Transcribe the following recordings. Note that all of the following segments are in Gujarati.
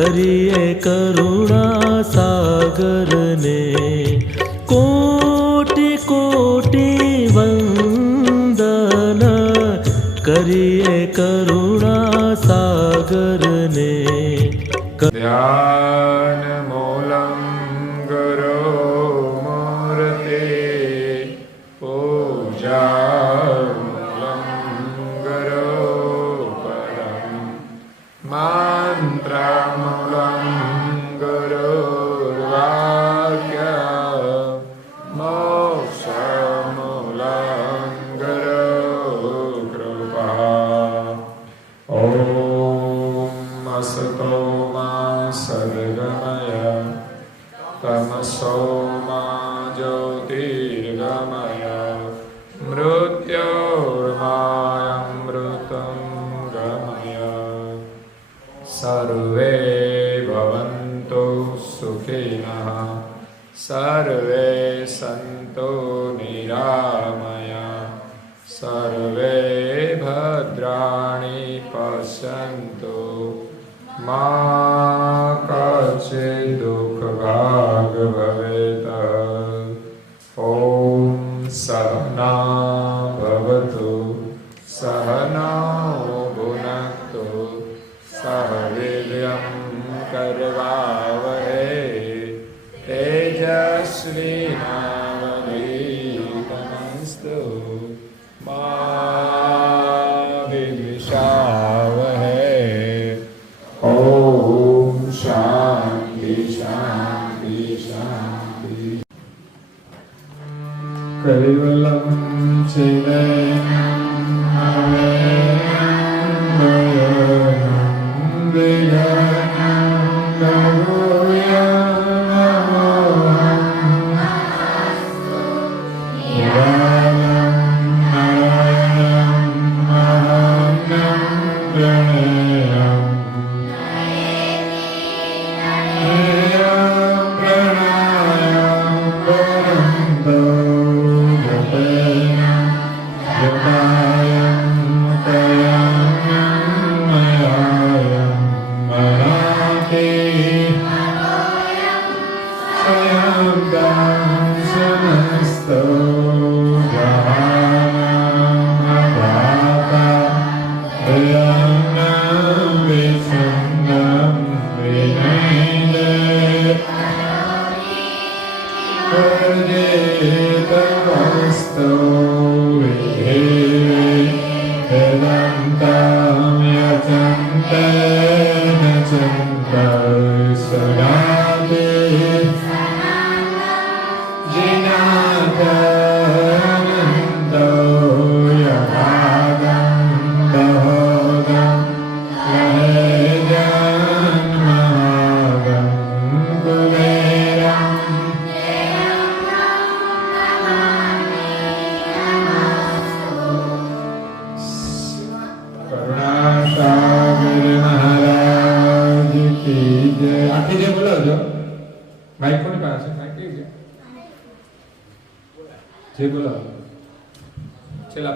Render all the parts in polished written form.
કરીએ કરુણા સાગરને કોટી કોટી વંદન કરીએ કરુણા સાગરને ધ્યાન મૂલં ગુરો મૂર્તે પૂજા મૂલં ગુરો પરમ મંત્રમૂલં ગુરુર્વાક્ય મોક્ષમૂલં ગુરો કૃપા. ઓમ અસતો મા સદ્ગમય તમસો મા જ્યોતિર્ગમય મૃત્યોર્માયમૃતં ગમય. સર્વે ભવન્તુ સુખિનઃ સર્વે સંતો નિરામયા સર્વે ભદ્રાણિ પશ્યન્તુ મા કચિत् દુઃખભાગ ભવેત. ઓમ સહના ભવતુ સહનૌ ભુનક્તુ સહ વીર્યં કરવાવહે તેજસ્વીનાવધીતમસ્તુ મા વિદ્વિષાવહે. ઓમ શાંતિ શાંતિ શાંતિ. કૈવલં છેલ્લા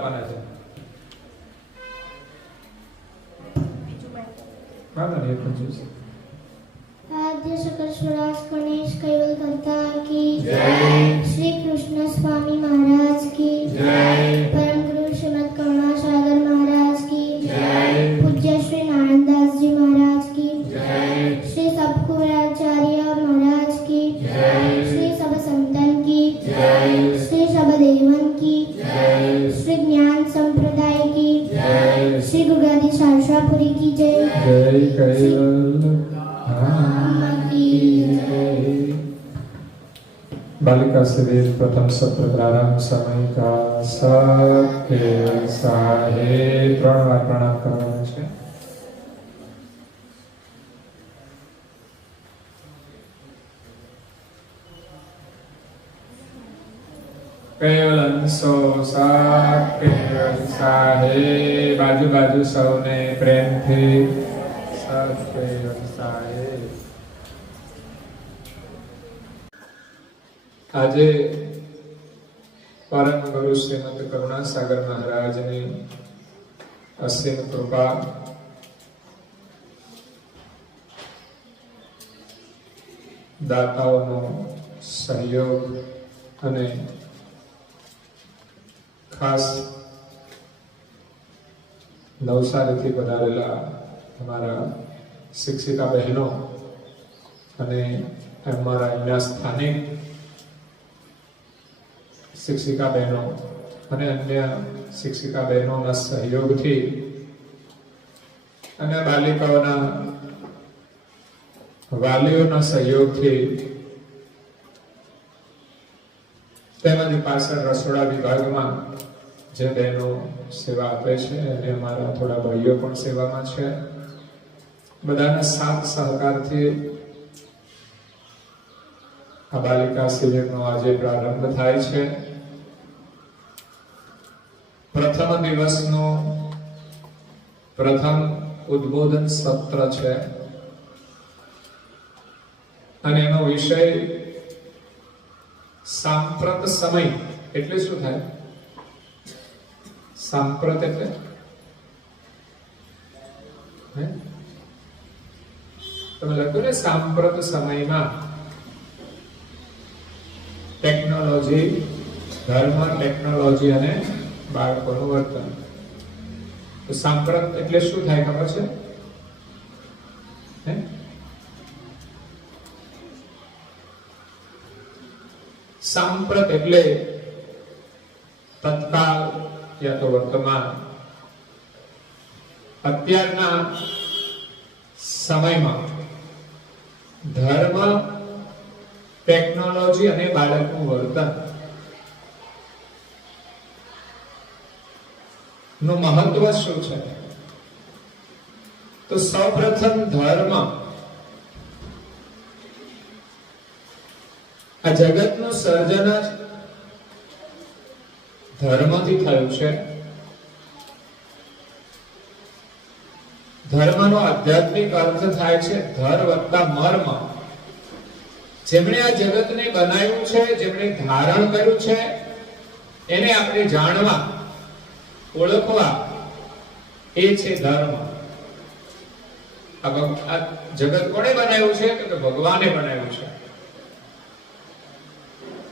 પાના છે. आद्य सकल स्वराज गणेश कैवल करता की श्री कृष्ण स्वामी महाराज की परम गुरु श्रीमद करुणा सागर महाराज की पूज्य श्री नारायणदास जी महाराज की श्री सबकुमाराचार्य महाराज की श्री सब संतन की श्री सब देवन की श्री ज्ञान संप्रदाय की श्री गुरुगादी शारदापुरी की जय. जय कैवल. बालिका शिविर प्रथम सत्र प्रारंभ समय का सबके साहे 3 વાર પ્રણામ કરવાનો છે. કેવલંસો સાકે સાહે બાજુ બાજુ સૌને પ્રેમથી સાકે સાહે. આજે પરમ ગુરુ શ્રીમદ કરુણા સાગર મહારાજની અસીમ કૃપા દાતાઓનો સહયોગ અને ખાસ નવસારીથી પધારેલા અમારા શિક્ષિકા બહેનો અને અમારા અન્ય સ્થાનિક શિક્ષિકા બહેનો અને અન્ય શિક્ષિકા બહેનોના સહયોગથી અને બાલિકાઓના વાલીઓના સહયોગથી તેમજ પાછળ રસોડા વિભાગમાં જે બહેનો સેવા આપે છે અને અમારા થોડા ભાઈઓ પણ સેવામાં છે, બધાના સાથ સહકારથી આ બાલિકા શિબિરનો આજે પ્રારંભ થાય છે. પ્રથમ દિવસનો પ્રથમ ઉદ્બોધન સત્ર છે અને એનો વિષય સાંપ્રત સમય. એટલે શું થાય? સાંપ્રત એટલે તમે લખ્યું ને સાંપ્રત સમયમાં ટેકનોલોજી, ધર્મ, ટેકનોલોજી અને બાળકોનું વર્તન. તો સાંપ્રત એટલે શું થાય ખબર છે? સાંપ્રત એટલે તત્કાળ યા તો વર્તમાન, અત્યારના સમયમાં ધર્મ, ટેકનોલોજી અને બાળકનું વર્તન નું મહત્વ શું છે? તો સૌપ્રથમ ધર્મ. આ જગતનું સર્જન જ ધર્મથી થયું છે. ધર્મનો આધ્યાત્મિક અર્થ થાય છે ધર વત્તા મર્મ. જેમણે આ જગતને બનાવ્યું છે, જેમણે ધારણ કર્યું છે, એને આપણે જાણવા, ઓળખવા, એ છે ધર્મ. આ જગત કોણે બનાવ્યું છે? તો ભગવાને બનાવ્યું છે.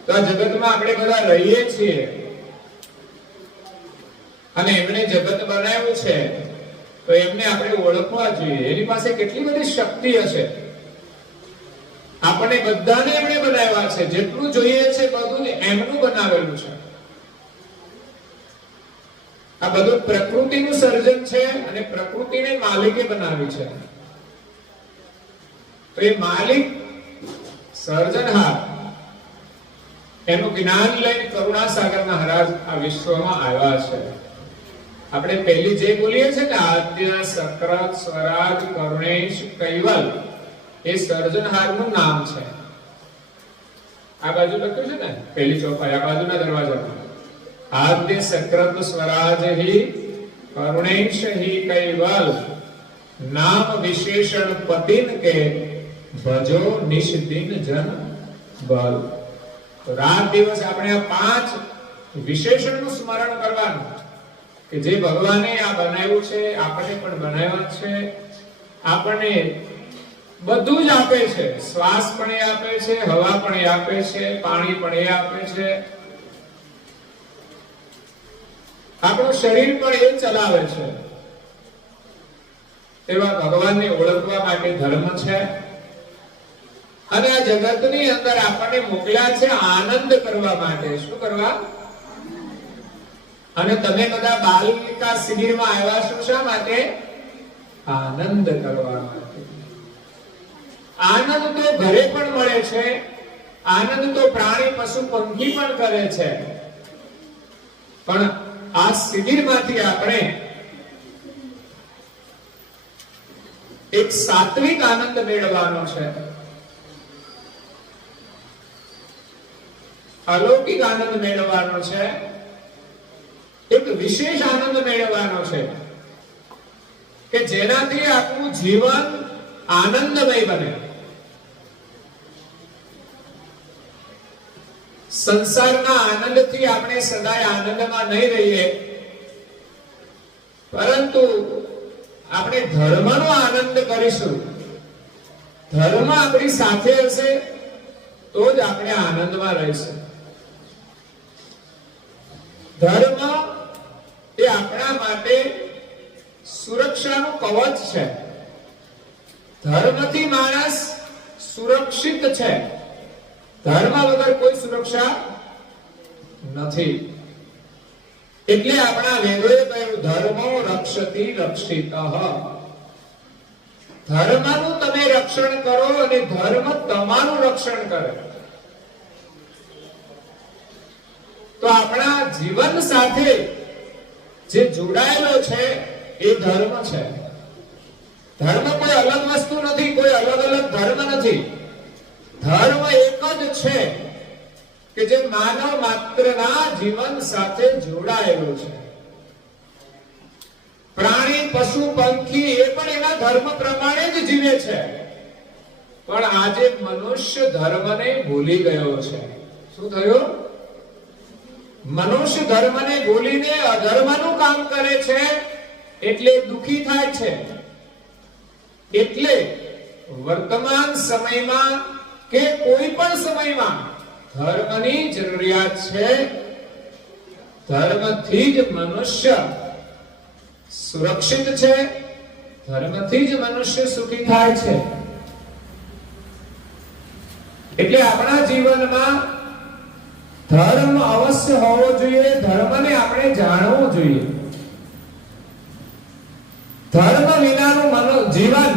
તો આ જગતમાં આપણે બધા રહીએ છીએ અને એમણે જગત બનાવ્યું છે તો એમને આપણે ઓળખવા જોઈએ. એની પાસે કેટલી બધી શક્તિ હશે. આપણે બધાને એમણે બનાવ્યા છે, જેટલું જોઈએ છે બધું એમનું બનાવેલું છે. આ બધું પ્રકૃતિનું સર્જન છે અને પ્રકૃતિને માલિકે બનાવી છે. તો એ માલિક, સર્જનહાર, એનું જ્ઞાન લઈને કરુણાસાગર મહારાજ આ વિશ્વમાં આવ્યા છે. આપણે પહેલી જે બોલીએ છે ને, આદ્ય, સક્રત, સ્વરાજ, કરુણેશ, કૈવલ, એ સર્જનહારનું નામ છે. આ બાજુ લખ્યું છે ને પહેલી ચોપાઈ, આ બાજુના દરવાજામાં આદ્ય, સક્રત, સ્વરાજ હિ કરુણેશ હિ કૈવલ નામ વિશેષણ પતિન કે ભજો નિશ દિન જન બલ. તો રાત દિવસ આપણે આ 5 વિશેષણનું સ્મરણ કરવાનું કે જે ભગવાને આ બનાવ્યું છે, આપણે પણ બનાવ્યા છે. આપણને બધું જ આપે છે. શ્વાસ પણ એ આપે છે, હવા પણ એ આપે છે, પાણી પણ એ આપે છે, આપણું શરીર પણ એ ચલાવે છે. એવા ભગવાનને ઓળખવા માટે ધર્મ છે. અને આ જગતની અંદર આપણને મોકલ્યા છે આનંદ કરવા માટે. શું કરવા? અને તમે બધા બાલિકા શિબિરમાં આવ્યા છો શા માટે? આનંદ કરવા માટે. આનંદ તો ઘરે પણ મળે છે, આનંદ તો પ્રાણી, પશુ, પંખી પણ કરે છે, પણ આ શિબિરમાંથી આપણે એક સાત્વિક આનંદ મેળવવાનો છે, અલૌકિક આનંદ મેળવવાનો છે, એક વિશેષ આનંદ મેળવવાનો છે કે જેનાથી આપણું જીવન આનંદમય બને. સંસારના આનંદથી આપણે સદાય આનંદમાં નહીં રહીએ, પરંતુ આપણે ધર્મનો આનંદ કરીશું. ધર્મ આપણી સાથે હશે તો જ આપણે આનંદમાં રહીશું. ધર્મ એ આપણા માટે સુરક્ષાનું કવચ છે. ધર્મથી માણસ સુરક્ષિત છે. ધર્મ વગર કોઈ સુરક્ષા નથી. એટલે આપણા વેદોએ કહ્યું ધર્મો રક્ષતિ રક્ષિતઃ. ધર્મનું તમે રક્ષણ કરો અને ધર્મ તમારું રક્ષણ કરે. તો આપણા જીવન સાથે જે જોડાયેલો છે એ ધર્મ છે. ધર્મ કોઈ અલગ વસ્તુ નથી, કોઈ અલગ અલગ ધર્મ નથી. ધર્મ એક જ છે કે જે માનવ માત્રના જીવન સાથે જોડાયેલો છે. પ્રાણી, પશુ, પંખી એ પણ એના ધર્મ પ્રમાણે જ જીવે છે. પણ આજે મનુષ્ય ધર્મને ભૂલી ગયો છે. શું થયું? મનુષ્ય ધર્મને ભૂલીને અધર્મનું કામ કરે છે, એટલે દુખી થાય છે. એટલે વર્તમાન સમયમાં કે કોઈ પણ સમયમાં ધર્મની જરૂરિયાત છે. ધર્મથી જ મનુષ્ય સુરક્ષિત છે. ધર્મથી જ મનુષ્ય સુખી થાય છે. એટલે આપણા જીવનમાં ધર્મ અવશ્ય હોવો જોઈએ. ધર્મને આપણે જાણવું જોઈએ. ધર્મ વિનાનું જીવન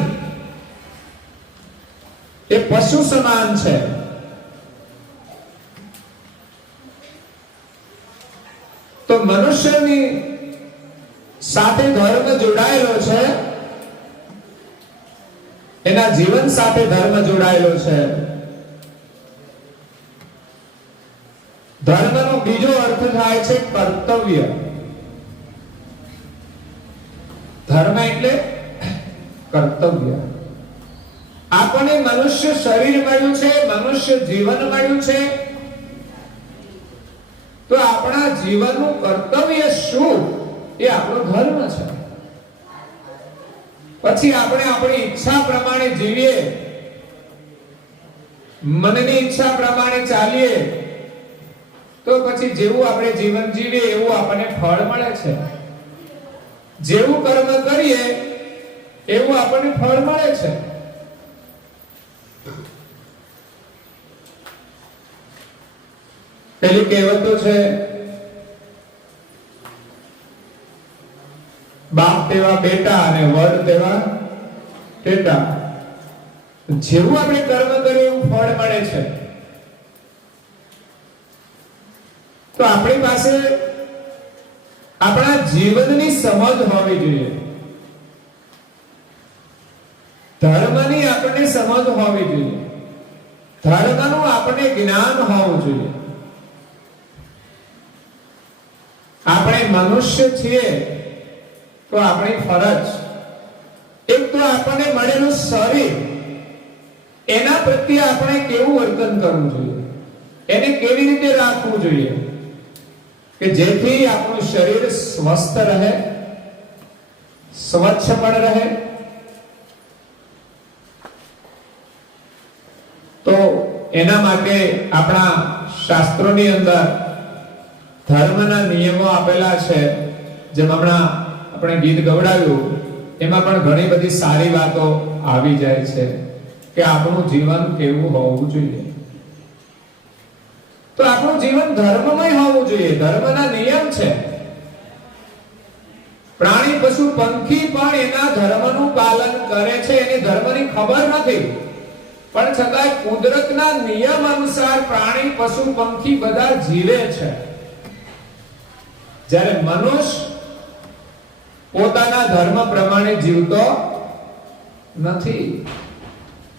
એ પશુ સમાન છે. તો મનુષ્યની સાથે ધર્મ જોડાયેલો છે. એના જીવન સાથે ધર્મ જોડાયેલો છે. ધર્મનો બીજો અર્થ થાય છે કર્તવ્ય. ધર્મ એટલે કર્તવ્ય. આપણને મનુષ્ય શરીર મળ્યું છે, મનુષ્ય જીવન મળ્યું છે, તો આપણા જીવનનું કર્તવ્ય શું એ આપણો ધર્મ છે. પછી આપણે આપણી ઈચ્છા પ્રમાણે જીવીએ, મનની ઈચ્છા પ્રમાણે ચાલીએ, તો પછી જેવું આપણે જીવન જીવીએ એવું આપણને ફળ મળે છે. જેવું કર્મ કરીએ એવું આપણને ફળ મળે છે. પેલી કહેવતો છે, બાપ તેવા બેટા અને વડ તેવા ટેટા. જેવું આપણે કર્મ કરીએ એવું ફળ મળે છે. તો આપણી પાસે આપણા જીવનની સમજ હોવી જોઈએ. ધર્મની આપણને સમજ હોવી જોઈએ. ધર્મનું આપણને જ્ઞાન હોવું જોઈએ. આપણે મનુષ્ય છીએ તો આપણી ફરજ એક તો આપણને મળેલું શરીર, એના પ્રત્યે આપણે કેવું વર્તન કરવું જોઈએ, એને કેવી રીતે રાખવું જોઈએ કે જેથી આપણું શરીર સ્વસ્થ રહે, સ્વચ્છ પણ રહે. તો એના માટે આપણા શાસ્ત્રોની અંદર ધર્મના નિયમો આપેલા છે. જેમ હમણાં આપણે ગીત ગવડાવ્યું એમાં પણ ઘણી બધી સારી વાતો આવી જાય છે કે આપણું જીવન કેવું હોવું જોઈએ. તો આપણું જીવન ધર્મમય હોવું જોઈએ. ધર્મના નિયમ છે. પ્રાણી, પશુ, પંખી પણ એના ધર્મનું પાલન કરે છે. એની ધર્મની ખબર નથી, પણ છતાંય કુદરતના નિયમ અનુસાર પ્રાણી, પશુ, પંખી બધા જીવે છે. જ્યારે મનુષ્ય પોતાના ધર્મ પ્રમાણે જીવતો નથી.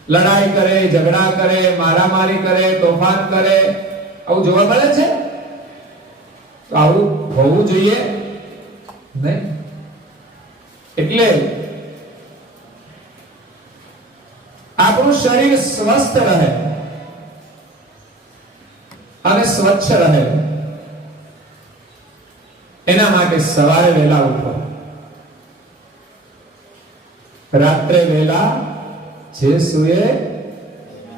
લડાઈ કરે, ઝઘડા કરે, મારામારી કરે, તોફાન કરે, આવું જોવા મળે છે. તો આવું હોવું જોઈએ નહીં. એટલે આપણું શરીર સ્વસ્થ રહે અને સ્વચ્છ રહે એના માટે સવારે વહેલા ઉઠો, રાત્રે વહેલા જે સૂએ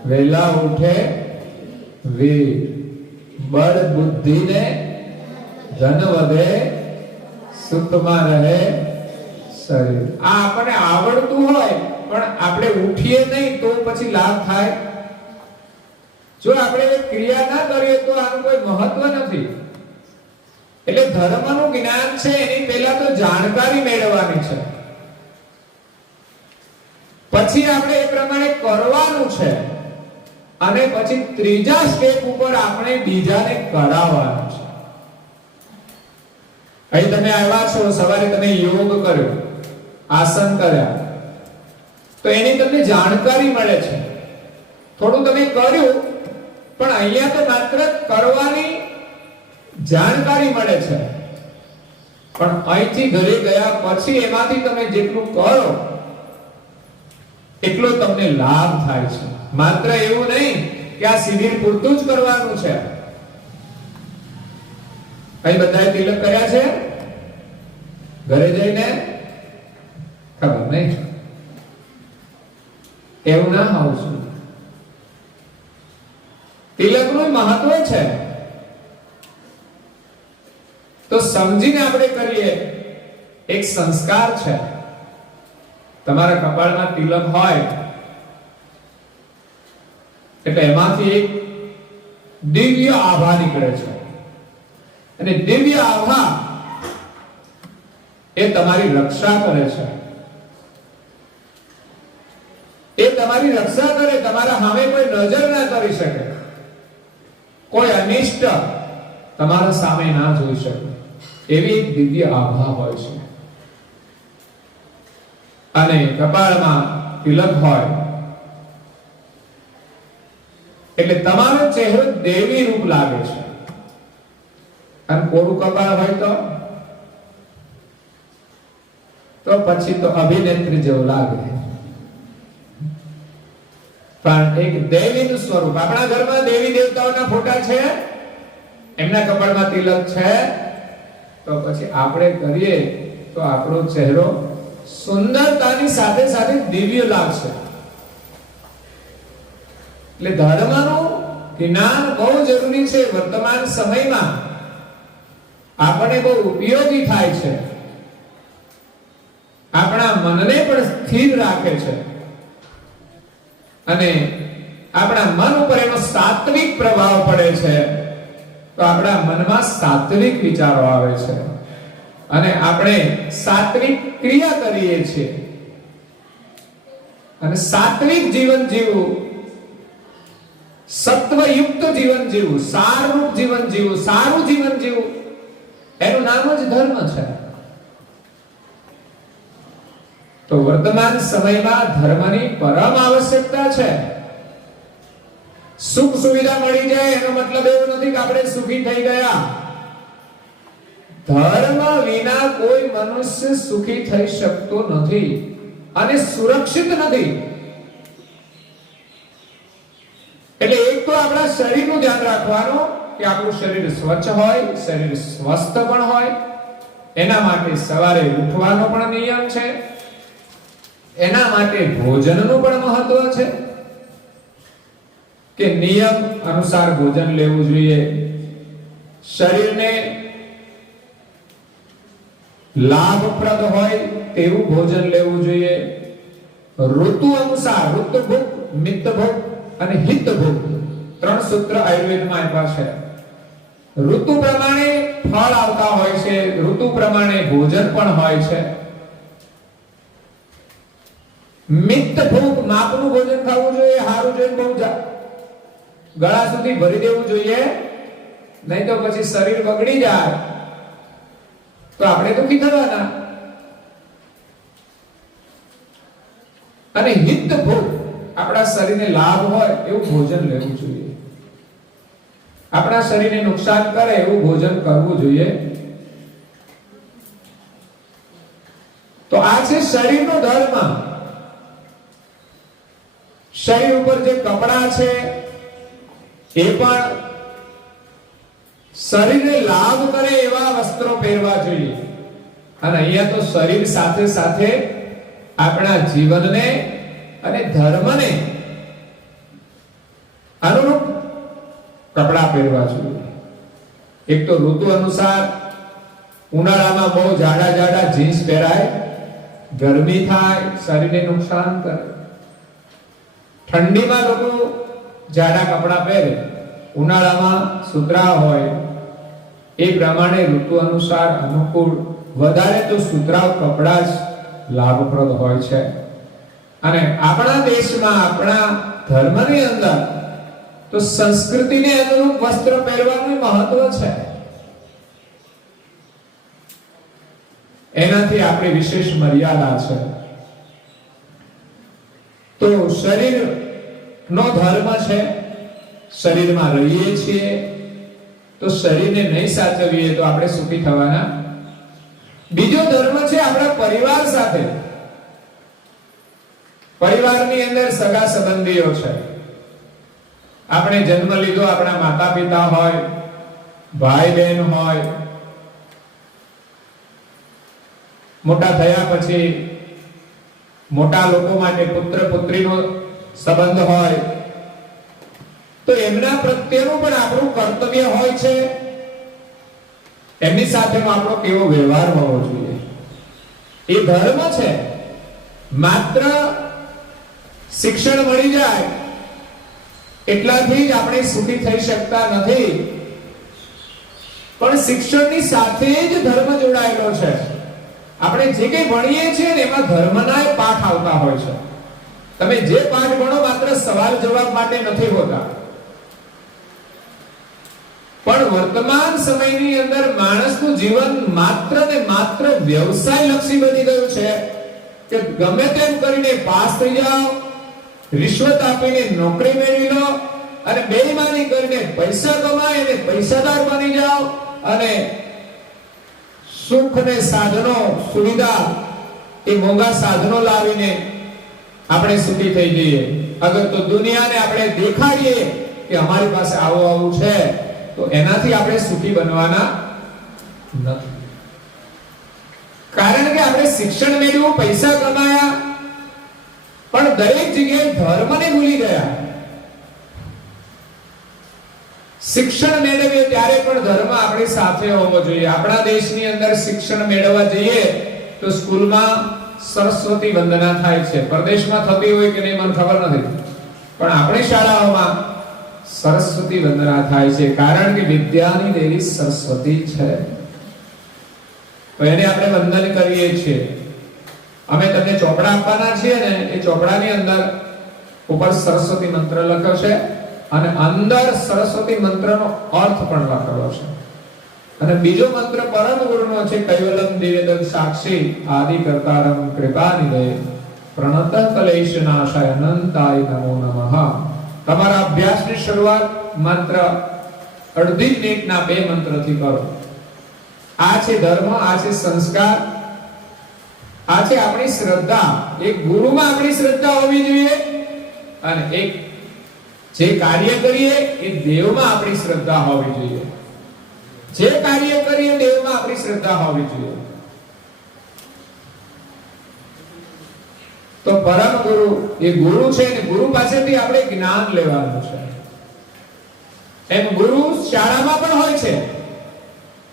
વહેલા ઉઠે વીર, બળ બુદ્ધિ ને ધન વધે, સુખમાં રહે શરીર. આ આપણને આવડતું હોય પણ આપણે ઉઠીએ નહીં તો પછી લાભ થાય. જો આપણે એ ક્રિયા ના કરીએ તો આનું કોઈ મહત્વ નથી. એટલે ધર્મનું જ્ઞાન છે એની પહેલા તો જાણકારી મેળવવાની છે, પછી આપણે એ પ્રમાણે કરવાનું છે, અને પછી ત્રીજા સ્ટેપ ઉપર આપણે બીજાને કરાવવાનું છે. અહીં તમે આવ્યા છો, સવારે તમે યોગ કર્યો, આસન કર્યા, તો એની તમને જાણકારી મળે છે. થોડું તમે કર્યું પણ અહીંયા તો માત્ર કરવાની જાણકારી મળે છે, પણ અહીંથી ઘરે ગયા પછી એમાંથી તમે જેટલું કરો એટલો તમને લાભ થાય છે. માત્ર એવું નહીં કે આ શિબિર પૂરતું જ કરવાનું છે. અહીં બધાએ તિલક કર્યા છે, ઘરે જઈને ખબર નહીં, એવું ના હોવું જોઈએ. તિલકનું મહત્વ છે તો સમજીને આપણે કરીએ. એક સંસ્કાર છે. તમારા કપાળમાં તિલક હોય એટલે એમાંથી એક દિવ્ય આભા નીકળે છે, અને દિવ્ય આભા એ તમારી રક્ષા કરે છે. એ તમારી રક્ષા કરે, તમારા સામે કોઈ નજર ના કરી શકે, કોઈ અનિષ્ટ તમારા સામે ના જોઈ શકે, એવી એક દિવ્ય આભા હોય છે. અને કપાળમાં તિલક હોય એટલે તમારો ચહેરો દેવી રૂપ લાગે છે. અને કોરું કપાળ હોય તો પછી તો અભિનેત્રી જેવું લાગે. પણ એક દેવીનું સ્વરૂપ, આપણા ઘરમાં દેવી દેવતાઓના ફોટા છે, એમના કપાળમાં તિલક છે, તો પછી આપણે કરીએ તો આપણો ચહેરો સુંદરતાની સાથે સાથે દિવ્ય લાગશે. એટલે ધર્મનું જ્ઞાન બહુ જરૂરી છે. વર્તમાન સમયમાં આપણને બહુ ઉપયોગી થાય છે, આપણા મનને પણ સ્થિર રાખે છે, અને આપણા મન ઉપર એનો સાત્વિક પ્રભાવ પડે છે. તો આપણા મનમાં સાત્વિક વિચારો આવે છે, અને આપણે સાત્વિક ક્રિયા કરીએ છીએ. અને સાત્વિક જીવન જીવવું, સત્વયુક્ત જીવન જીવવું, સારરૂપ જીવન જીવવું, સારું જીવન જીવવું, એનું નામ જ ધર્મ છે. તો વર્તમાન સમયમાં ધર્મની પરમ આવશ્યકતા છે. સુખ સુવિધા મળી જાય એનો મતલબ એવો નથી કે આપણે સુખી થઈ ગયા. ધર્મ વિના કોઈ મનુષ્ય સુખી થઈ શકતો નથી અને સુરક્ષિત નથી. એટલે એક તો આપણા શરીરનું ધ્યાન રાખવાનું કે આપણું શરીર સ્વચ્છ હોય, શરીર સ્વસ્થ પણ હોય. એના માટે સવારે ઉઠવાનો પણ નિયમ છે, એના માટે ભોજનનું પણ મહત્વ છે કે નિયમ અનુસાર ભોજન લેવું જોઈએ. શરીરને લાભપ્રદ હોય તેવું ભોજન લેવું જોઈએ. ઋતુ અનુસાર ઋતુભુક, મિતભુક અને હિતભુક 3 સૂત્ર આયુર્વેદમાં આપ્યા છે. ઋતુ પ્રમાણે ફળ આવતા હોય છે, ઋતુ પ્રમાણે ભોજન પણ હોય છે. મિતભુક માપનું ભોજન ખાવું જોઈએ, સારું જોઈએ, બહુ ગળા સુધી ભરી દેવું જોઈએ નહીં, તો પછી શરીર બગડી જાય તો આપણે દુઃખી થવાના. અને હિતભોગ, આપણા શરીરને લાભ હોય એવું ભોજન લેવું જોઈએ. આપણા શરીરને નુકસાન કરે એવું ભોજન કરવું જોઈએ. તો આ છે શરીરનો ધર્મ. શરીર ઉપર જે કપડા છે એ પણ શરીરને લાભ કરે એવા વસ્ત્રો પહેરવા જોઈએ. અને અહીંયા તો શરીર સાથે સાથે આપણા જીવનને અને ધર્મને અનુરૂપ કપડાં પહેરવા જોઈએ. એક તો ઋતુ અનુસાર ઉનાળામાં બહુ જાડા જાડા જીન્સ પહેરાય, ગરમી થાય, શરીરને નુકસાન કરે. ઠંડીમાં લોકો જાડા કપડાં પહેરે, ઉનાળામાં સુતરા હોય. એ પ્રમાણે ઋતુ અનુસાર અનુકૂળ વધારે તો સુતરાઉ કપડાં જ લાભપ્રદ હોય છે. અને આપણા દેશમાં આપણા ધર્મની અંદર તો સંસ્કૃતિને અનુરૂપ વસ્ત્ર પહેરવાનું મહત્વ છે. એનાથી આપણી વિશેષ મર્યાદા છે. તો શરીર નો ધર્મ છે, શરીરમાં રહીએ છીએ તો શરીરને નહીં સાચવીએ તો આપણે સુખી થવાના. બીજો ધર્મ છે આપણા પરિવાર સાથે. પરિવારની અંદર સગા સંબંધીઓ છે. આપણે જન્મ લીધો, આપણા માતા પિતા હોય, ભાઈ બહેન હોય, મોટા થયા પછી મોટા લોકો માટે પુત્ર પુત્રીનો સંબંધ હોય, તો એમના પ્રત્યેનું પણ આપણું કર્તવ્ય હોય છે. એમની સાથેનો આપણો કેવો વ્યવહાર હોવો જોઈએ, એ ધર્મ છે. માત્ર શિક્ષણ મળી જાય એટલાથી જ આપણે સુખી થઈ શકતા નથી, પણ શિક્ષણની સાથે જ ધર્મ જોડાયેલો છે. આપણે જે કંઈ ભણીએ છીએ ને એમાં ધર્મના પાઠ આવતા હોય છે. તમે જે પાઠ ભણો માત્ર સવાલ જવાબ માટે નથી હોતા, પણ વર્તમાન સમયની અંદર માણસનું જીવન માત્ર ને માત્ર વ્યવસાય લક્ષી બની ગયું છે કે ગમે તેમ કરીને પાસ થઈ જાઓ, રિશ્વત આપીને નોકરી મેળવી લો અને બેઈમાની કરીને પૈસા કમાય અને પૈસાદાર બની જાઓ અને સુખ ને સાધનો સુવિધા એ મોંઘા સાધનો લાવીને આપણે સુખી થઈ જઈએ. અગર તો દુનિયાને આપણે દેખાડીએ કે અમારી પાસે આવું આવું છે તો એનાથી આપણે સુખી બનવાના નથી. કારણ કે આપણે શિક્ષણ મેળવ્યું, પૈસા કમાયા, પણ દરેક જગ્યાએ ધર્મને ભૂલી ગયા. શિક્ષણ મેળવીએ ત્યારે પણ ધર્મ આપણી સાથે હોવો જોઈએ. આપણા દેશની અંદર શિક્ષણ મેળવવા જઈએ તો સ્કૂલમાં સરસ્વતી વંદના થાય છે. પરદેશમાં થતી હોય કે નહીં મને ખબર નથી, પણ આપણી શાળાઓમાં સરસ્વતી વંદના થાય છે. કારણ કે વિદ્યાની દેવી સરસ્વતી છે, તો એને આપણે વંદન કરીએ છીએ. અમે તમને ચોપડા આપવાના છીએ ને, એ ચોપડાની અંદર ઉપર સરસ્વતી મંત્ર લખ્યો છે અને અંદર સરસ્વતી મંત્રનો અર્થ પણ લખેલો છે. અને બીજો મંત્ર પરમ ગુરુનો છે, કૈવલમ દિવ્યદત્ત સાક્ષી આદિ કર્તારમ કૃપાનિધે પ્રણત કલેશ નાશાય અનંતાય નમો નમઃ. તમારા અભ્યાસની શરૂઆત માત્ર અડધી મિનિટના 2 મંત્રથી કરો. આ છે ધર્મ, આ છે સંસ્કાર, આ છે આપણી શ્રદ્ધા. એક ગુરુમાં આપણી શ્રદ્ધા હોવી જોઈએ અને એક જે કાર્ય કરીએ એ દેવમાં આપણી શ્રદ્ધા હોવી જોઈએ. જે કાર્ય કરીએ દેવમાં આપણી શ્રદ્ધા હોવી જોઈએ. તો પરમ ગુરુ એ ગુરુ છે ને ગુરુ પાસેથી આપણે જ્ઞાન લેવાનું છે. એમ ગુરુ શાળામાં પણ હોય છે,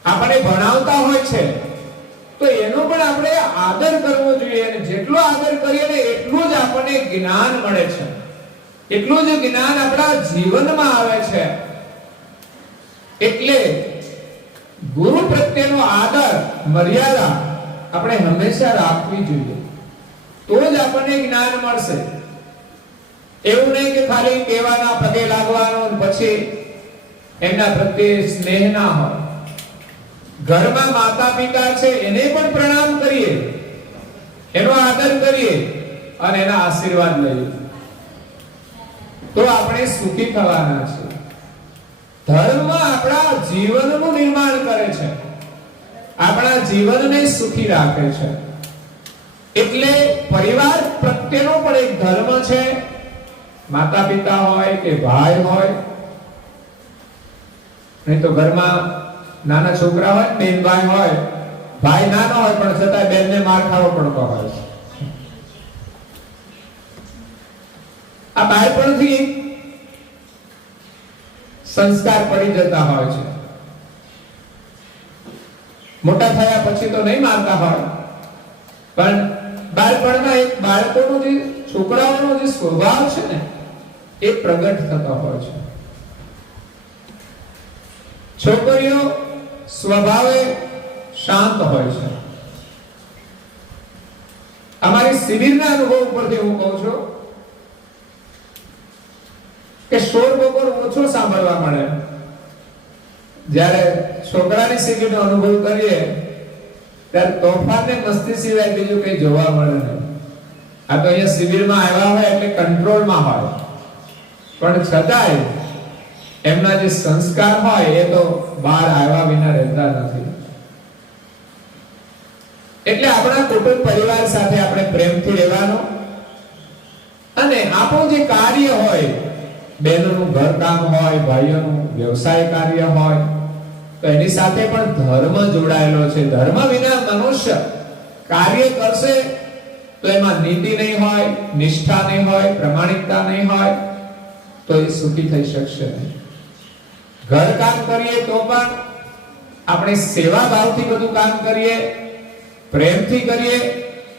આપણે ભણાવતા હોય છે, તો એનો પણ આપણે આદર કરવો જોઈએ. અને જેટલો આદર કરીએ ને એટલું જ આપણને જ્ઞાન મળે છે, એટલું જ જ્ઞાન આપણા જીવનમાં આવે છે. એટલે ગુરુ પ્રત્યેનો આદર મર્યાદા આપણે હંમેશા રાખવી જોઈએ, તો જ આપણને જ્ઞાન મળશે. એવું નહીં કે ખાલી કહેવાના, પગે લાગવાનું પછી એમના પ્રત્યે સ્નેહ ના હોય. ઘરમાં માતા પિતા છે એને પણ પ્રણામ કરીએ, એનો આદર કરીએ અને એના આશીર્વાદ લઈએ, તો આપણે સુખી થવાના છે. ધર્મ આપણા જીવનનું નિર્માણ કરે છે, આપણા જીવનને સુખી રાખે છે. એટલે પરિવાર પ્રત્યેનો પણ એક ધર્મ છે. માતા પિતા હોય કે ભાઈ હોય, નહીં તો ઘરમાં નાના છોકરા હોય, બેન ભાઈ હોય, ભાઈ નાનો હોય પણ છતાં બેનને માર ખાવો પડતો હોય. આ બાળપણથી સંસ્કાર પડી જતા હોય છે. મોટા થયા પછી તો નહીં મારતા હોય, પણ બાળપણમાં એક બાળકોનો જે છોકરાઓનો જે સ્વભાવ છે ને એ પ્રગટ થતો હોય છે. છોકરીઓ સ્વભાવે શાંત હોય છે. અમારી શિબિરના અનુભવ ઉપરથી હું કહું છું કે શોર બપોર ઓછો સાંભળવા મળે. જ્યારે છોકરાની શિબિરનો અનુભવ કરીએ ત્યારે તોફાન ને મસ્તી સિવાય બીજું કઈ જોવા મળે નહીં. આ તો અહીંયા શિબિરમાં આવ્યા હોય એટલે કંટ્રોલમાં હોય, પણ છતાંય એમના જે સંસ્કાર હોય એ તો બહાર આવ્યા વિના રહેતા નથી. એટલે આપણા કુટુંબ પરિવાર સાથે આપણે પ્રેમથી રહેવાનું, અને આપણું જે કાર્ય હોય, બહેનોનું ઘરકામ હોય, ભાઈઓનું વ્યવસાય કાર્ય હોય, તો એની સાથે પણ ધર્મ જોડાયેલો છે. ધર્મ વિના મનુષ્ય કાર્ય કરશે તો એમાં નીતિ નહીં હોય, નિષ્ઠા નહીં હોય, પ્રમાણિકતા નહીં હોય, તો એ સુખી થઈ શકશે નહીં. ઘરકામ કરીએ તો પણ આપણે સેવા ભાવથી બધું કામ કરીએ, પ્રેમથી કરીએ,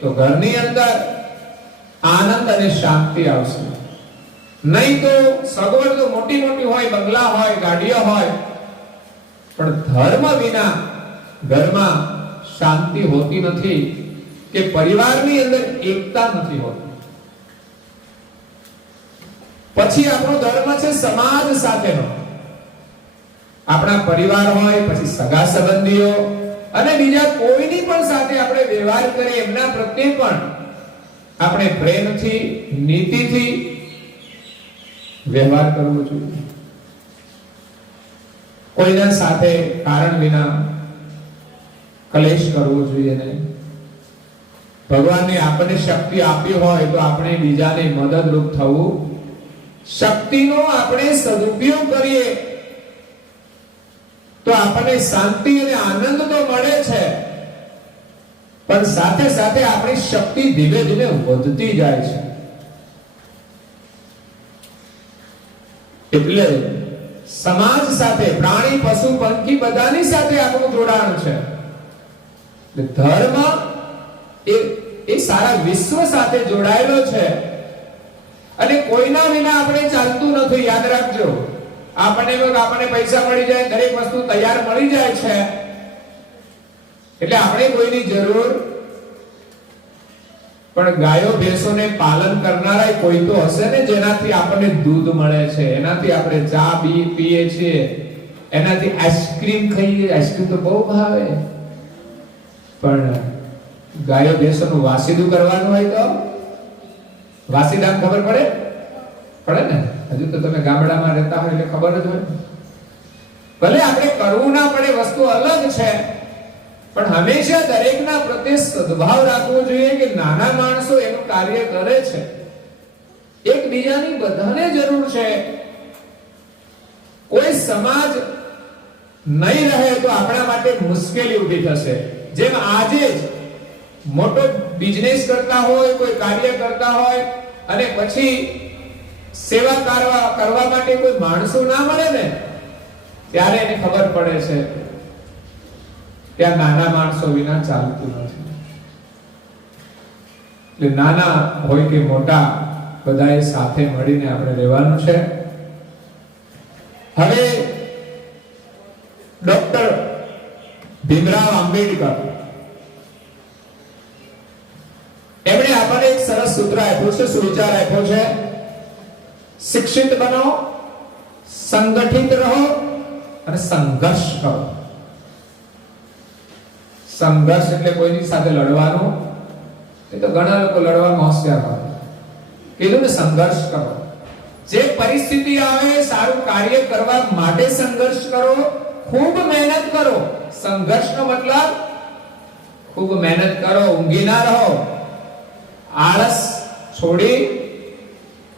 તો ઘરની અંદર આનંદ અને શાંતિ આવશે. નહીં તો સગવડ તો મોટી મોટી હોય, બંગલા હોય, ગાડીઓ હોય, પણ ધર્મ વિના ઘરમાં શાંતિ હોતી નથી, કે પરિવારની અંદર એકતા નથી હોતી. પછી આપણો ધર્મ છે સમાજ સાથેનો. આપણા પરિવાર હોય, પછી સગા સંબંધીઓ અને બીજા કોઈની પણ સાથે આપણે વ્યવહાર કરીએ, એમના પ્રત્યે પણ આપણે પ્રેમથી, નીતિથી વ્યવહાર કરવો જોઈએ. કોઈના સાથે કારણ વિના કલેશ કરવો જોઈએ નહીં. ભગવાનને આપણને શક્તિ આપી હોય તો આપણે બીજાને મદદરૂપ થવું. શક્તિનો આપણે સદુપયોગ કરીએ તો આપણને શાંતિ અને આનંદ તો મળે છે, પણ સાથે સાથે આપણી શક્તિ ધીમે ધીમે વધતી જાય છે. એટલે સમાજ સાથે, પ્રાણી, પશુ, પંખી બધાની સાથે આપણું જોડાણ છે. ધર્મ એ સારા વિશ્વ સાથે જોડાયેલો છે, અને કોઈના વિના આપણે ચાલતું નથી. યાદ રાખજો, આપણને પૈસા મળી જાય, દરેક વસ્તુ તૈયાર મળી જાય છે, એટલે આપણે કોઈની જરૂર. પણ ગાયો ભેંસોને પાલન કરનારા કોઈ તો હશે ને, જેનાથી આપણને દૂધ મળે છે, એનાથી આપણે ચા પીએ છીએ, એનાથી આઈસ્ક્રીમ ખાઈએ. આઈસ્ક્રીમ તો બહુ ભાવે, પણ ગાયો ભેંસોનું વાસીદું કરવાનું હોય તો વાસીદામ ખબર પડે ને? હજુ તો તમે ગામડામાં રહેતા હોય એટલે ખબર જ હોય. ભલે આપણે કરવું ના પડે, વસ્તુ અલગ છે, પણ હંમેશા દરેકના પ્રત્યે સદભાવ રાખવો જોઈએ કે નાના માણસો એનું કાર્ય કરે છે, એકબીજાની બધાને જરૂર છે. કોઈ સમાજ નહીં રહે તો આપણા માટે મુશ્કેલી ઊભી થશે. જેમ આજે જ મોટો બિઝનેસ કરતા હોય, કોઈ કાર્ય કરતા હોય, અને પછી સેવા કરવા માટે કોઈ માણસો ના મળે ને, ત્યારે એને ખબર પડે છે ત્યાં નાના માણસો વિના ચાલતું નથી. એટલે નાના હોય કે મોટા, બધાએ સાથે મળીને આપણે રહેવાનું છે. હવે ડોક્ટર ભીમરાવ આંબેડકર એમણે આપણને એક સરસ સૂત્ર આપ્યું છે, સુવિચાર આપ્યો છે. શિક્ષિત બનો, સંગઠિત રહો અને સંઘર્ષ કરો. સંઘર્ષ એટલે કોઈની સાથે લડવાનું. એ તો ઘણા લોકો લડવામાં હોશિયાર હોય. કીધું ને સંઘર્ષ કરો. જે પરિસ્થિતિ આવે, સારું કાર્ય કરવા માટે સંઘર્ષ કરો, ખૂબ મહેનત કરો. સંઘર્ષનો મતલબ ખૂબ મહેનત કરો, ઊંઘી ના રહો, આળસ છોડી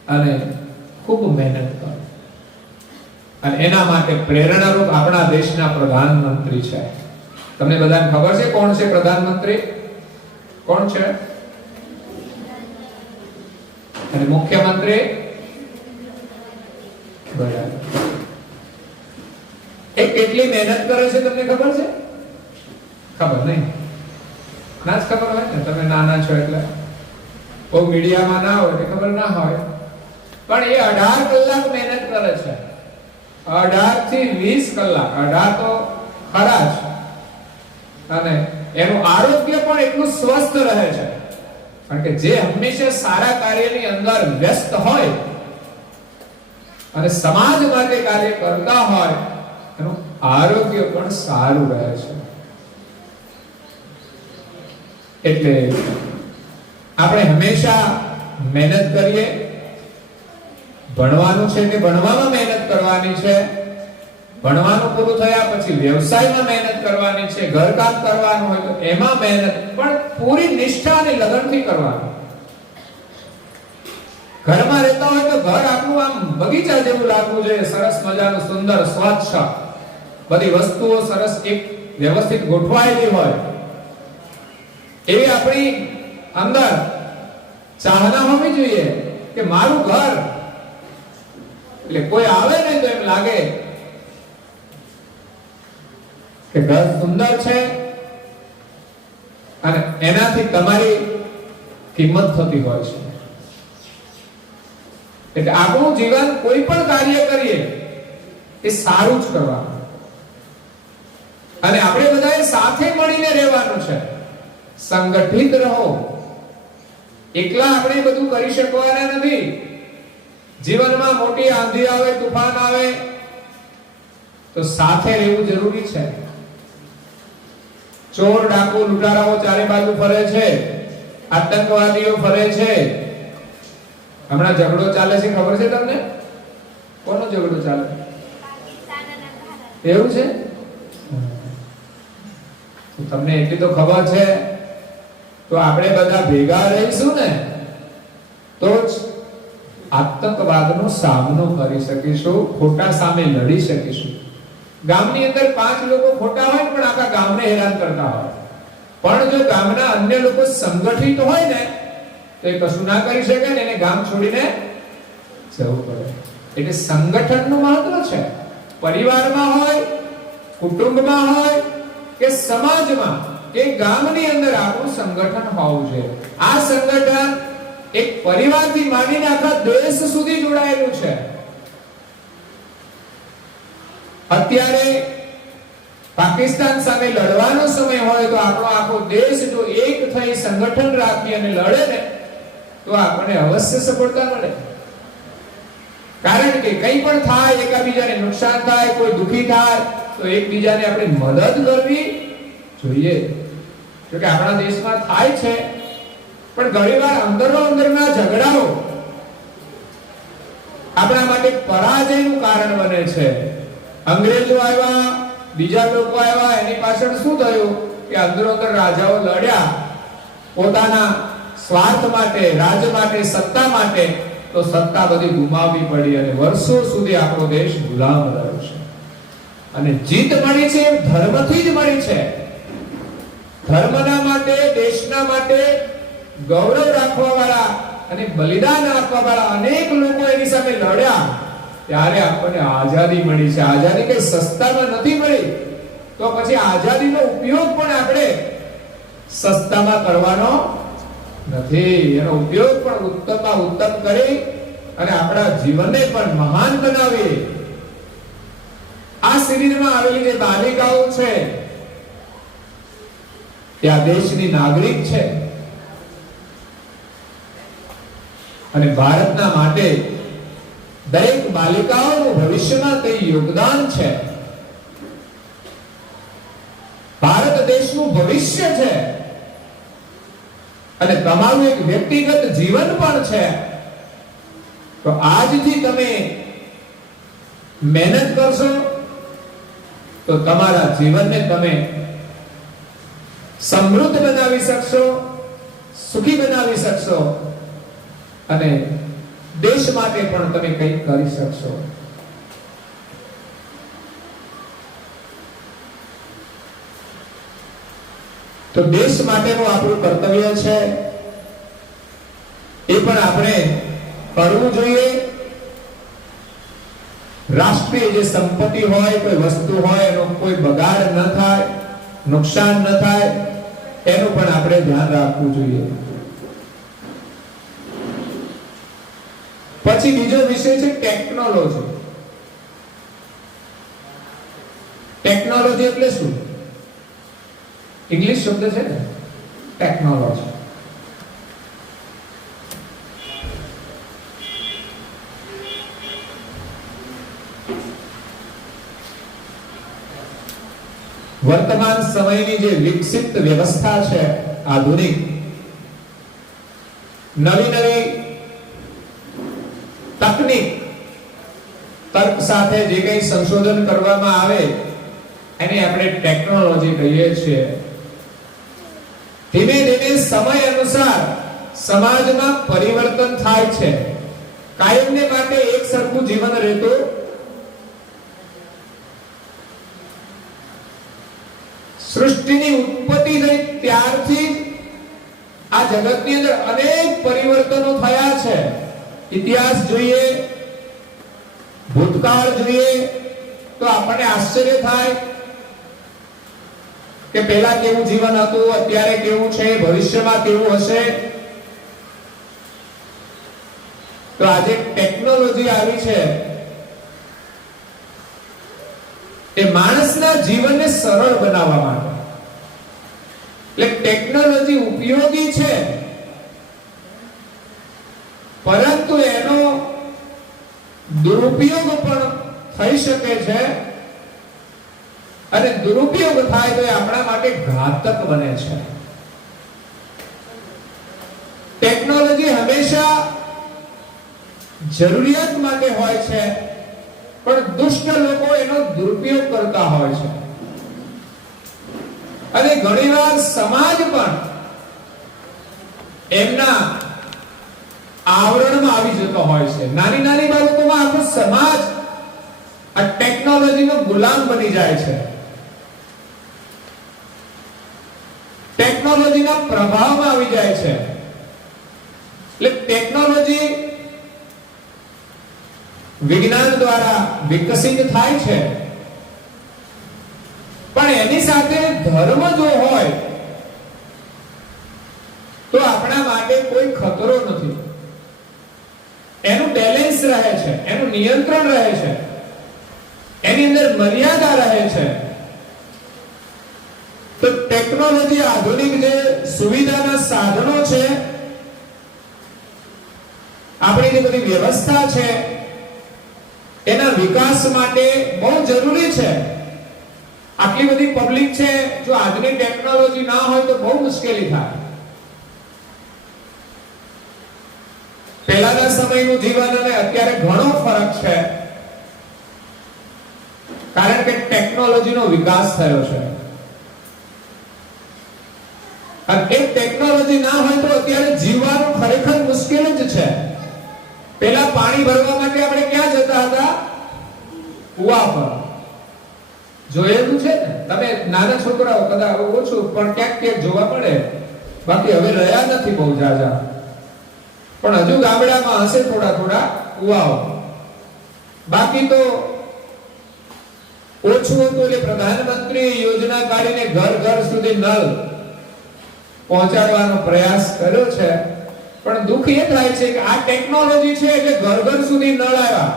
અને ખૂબ મહેનત કરો. અને એના માટે પ્રેરણારૂપ આપણા દેશના પ્રધાનમંત્રી છે. તમને બધાને ખબર છે કોણ છે પ્રધાનમંત્રી? કોણ છે? અને મુખ્યમંત્રી? બરાબર. એ કેટલી મહેનત કરે છે તમને ખબર છે? ખબર નહીં. ના જ ખબર હોય ને, તમે નાના છો એટલે બહુ મીડિયામાં ના હોય એટલે ખબર ના હોય. પણ એ 18 કલાક મહેનત કરે છે. 18 થી 20 કલાક. 18 તો ખરા જ. અને એનું આરોગ્ય પણ એટલું સ્વસ્થ રહે છે. કારણ કે જે હંમેશા સારા કાર્યની અંદર વ્યસ્ત હોય અને સમાજ માટે કાર્ય કરતા હોય એનું આરોગ્ય પણ સારું રહે છે. એટલે આપણે હંમેશા મહેનત કરીએ. ભણવાનું છે કે ભણવામાં મહેનત કરવાની છે. ભણવાનું પૂરું થયા પછી વ્યવસાયમાં મહેનત કરવાની છે. ઘરકામ કરવાનું હોય તો એમાં મહેનત, પણ પૂરી નિષ્ઠા અને લગનથી કરવાનું. ઘરમાં રહેતા હોય તો ઘર આપણું આમ બગીચા જેવું લાગવું જોઈએ. સરસ મજાનું, સુંદર, સ્વચ્છ, બધી વસ્તુઓ સરસ એક વ્યવસ્થિત ગોઠવાયેલી હોય એવી આપણી અંદર ચાહના હોવી જોઈએ કે મારું ઘર, એટલે કોઈ આવે ને તો એમ લાગે કે ઘર સુંદર છે અને એનાથી તમારી કિંમત થતી હોય છે. એટલે આપણું જીવન કોઈ પણ કાર્ય કરીએ એ સારું જ કરવાનું. અને આપણે બધાએ સાથે મળીને રહેવાનું છે. સંગઠિત રહો. એકલા આપણે બધું કરી શકવાના નથી. જીવનમાં મોટી આંધી આવે, તુફાન આવે તો સાથે રહેવું જરૂરી છે. ચોર, ડાકુ, લૂંટારાઓ ચારે બાજુ ફરે છે. આતંકવાદીઓ ફરે છે. હમણાં ઝઘડો ચાલે છે, ખબર છે તમને? કોનો ઝઘડો ચાલે? એવું છે? તમને એટલી તો ખબર છે તો આપણે બધા ભેગા રહીશું ને તો જ આતંકવાદનો સામનો કરી શકીશું, ખોટા સામે લડી શકીશું. ગામની અંદર 5 લોકો ખોટા હોય પણ આખા ગામને હેરાન કરતા હોય, પણ જો ગામના અન્ય લોકો સંગઠિત હોય ને તો એ કશું ના કરી શકે ને એને ગામ છોડીને જવું પડે. એટલે સંગઠનનું મહત્વ છે. પરિવારમાં હોય, કુટુંબમાં હોય કે સમાજમાં કે ગામની અંદર આપણું સંગઠન હોવું જોઈએ. આ સંગઠન એક પરિવારથી માંડીને આખા દેશ સુધી જોડાયેલું છે. અત્યારે પાકિસ્તાન સામે લડવાનો સમય હોય તો આપણો આખો દેશ જો એક થઈ સંગઠન રાખી અને લડે ને તો આપણને અવશ્ય સફળતા મળે. કારણ કે કંઈ પણ થાય, એકબીજાને નુકસાન થાય, કોઈ દુખી થાય તો એકબીજાને આપણે મદદ કરવી જોઈએ. જો કે આપણા દેશમાં થાય છે પણ ઘણીવાર અંદરો અંદરના ઝઘડાઓ આપણા માટે પરાજયનું કારણ બને છે. અંગ્રેજો આવ્યા, બીજા લોકો આવ્યા, એની પાછળ શું થયું કે અંદરો અંદર રાજાઓ લડ્યા પોતાના સ્વાર્થ માટે, રાજ માટે, સત્તા માટે, તો સત્તા બધી ગુમાવવી પડી અને વર્ષો સુધી આપણો દેશ ગુલામ રહ્યો છે. અને જીત મળી છે ધર્મથી જ મળી છે. ધર્મના માટે, દેશના માટે ગૌરવ રાખવા વાળા અને બલિદાન આપવા વાળા અનેક લોકો એની સામે લડ્યા ત્યારે આપણને આઝાદી મળી છે. આઝાદી કઈ સસ્તામાં નથી મળી, તો પછી આઝાદીનો ઉપયોગ પણ આપણે સસ્તામાં કરવાનો નથી. એનો ઉપયોગ પણ ઉત્તમમાં ઉત્તમ કરી અને આપણા જીવનને પણ મહાન બનાવી. આ શરીરમાં આવેલી જે બાલિકાઓ છે એ આ દેશની નાગરિક છે અને ભારતના માટે દરેક બાલિકાઓનું ભવિષ્યમાં કઈ યોગદાન છે. ભારત દેશનું ભવિષ્ય છે અને તમારું એક વ્યક્તિગત જીવન પણ છે. તો આજથી તમે મહેનત કરશો તો તમારા જીવનને તમે સમૃદ્ધ બનાવી શકશો, સુખી બનાવી શકશો અને દેશ માટે પણ તમે કંઈક કરી શકશો. તો દેશ માટેનું આપણું કર્તવ્ય છે એ પણ આપણે કરવું જોઈએ. રાષ્ટ્રીય જે સંપત્તિ હોય, કોઈ વસ્તુ હોય, એનો કોઈ બગાડ ન થાય, નુકસાન ન થાય, એનું પણ આપણે ધ્યાન રાખવું જોઈએ. પછી બીજો વિષય છે ટેકનોલોજી. ટેકનોલોજી એટલે શું? ઇંગ્લિશ શબ્દ છે ને, ટેકનોલોજી. વર્તમાન સમયની જે વિકસિત વ્યવસ્થા છે, આધુનિક, નવી નવી તકનીક, તર્ક સાથે જે કંઈ સંશોધન કરવામાં આવે એને આપણે ટેકનોલોજી કહીએ છીએ. ધીમે ધીમે સમય અનુસાર સમાજમાં પરિવર્તન થાય છે. કાયમને માટે એક સરખું જીવન રહેતું સૃષ્ટિની ઉત્પત્તિ થઈ ત્યારથી આ જગતની અંદર અનેક પરિવર્તનો થયા છે. ઇતિહાસ જોઈએ, ભૂતકાળ જોઈએ તો આપણને આશ્ચર્ય થાય કે પહેલા કેવું જીવન હતું, અત્યારે કેવું છે, ભવિષ્યમાં કેવું હશે. તો આજે ટેકનોલોજી આવી છે એ માણસના જીવનને સરળ બનાવવા માટે. એટલે ટેકનોલોજી ઉપયોગી છે, પરંતુ એનો દુરુપયોગ પણ થઈ શકે છે, અને દુરુપયોગ થાય તો એ આપણા માટે ઘાતક બને છે. ટેકનોલોજી હંમેશા જરૂરિયાત માટે હોય છે, પણ દુષ્ટ લોકો એનો દુરુપયોગ કરતા હોય છે. અને ઘણીવાર સમાજ પણ એમના આવરણમાં આવી જતો હોય છે. નાની નાની બાબતોમાં આખો સમાજ આ ટેકનોલોજીનો ગુલામ બની જાય છે. ટેકનોલોજીના પ્રભાવમાં આવી જાય છે. એટલે ટેકનોલોજી વિજ્ઞાન દ્વારા વિકસિત થાય છે, પણ એની સાથે ધર્મ જો હોય તો આપણા માટે કોઈ ખતરો નથી. એનું બેલેન્સ રહે છે, એનું નિયંત્રણ રહે છે, એની અંદર મર્યાદા રહે છે. તો ટેકનોલોજી, આધુનિક જે સુવિધાના સાધનો છે, આપણી જે બધી વ્યવસ્થા છે, એના વિકાસ માટે બહુ જરૂરી છે. આટલી બધી પબ્લિક છે, જો આજની ટેકનોલોજી ના હોય તો બહુ મુશ્કેલી થાય. પહેલાના સમયનું જીવન અને અત્યારે ઘણો ફરક છે, કારણ કે ટેકનોલોજીનો વિકાસ થયો છે. અને એ ટેકનોલોજી ના હોય તો અત્યારે જીવવાનું ખરેખર મુશ્કેલ જ છે. પહેલા પાણી ભરવા માટે આપણે ક્યાં જતા હતા? કુવા પર. જોયેલું છે ને તમે? નાના છોકરાઓ કદાચ ઓછું, પણ ક્યાંક ક્યાંક જોવા મળે. બાકી હવે રહ્યા નથી બહુ જાજા, પણ હજુ ગામડામાં હશે થોડા થોડા કુવાઓ. બાકી તો ઓછું હતું. એટલે પ્રધાનમંત્રી યોજના કાઢીને ઘર ઘર સુધી નળ પહોંચાડવાનો પ્રયાસ કર્યો છે. પણ દુઃખ એ થાય છે કે આ ટેકનોલોજી છે એટલે ઘર ઘર સુધી નળ આવ્યા,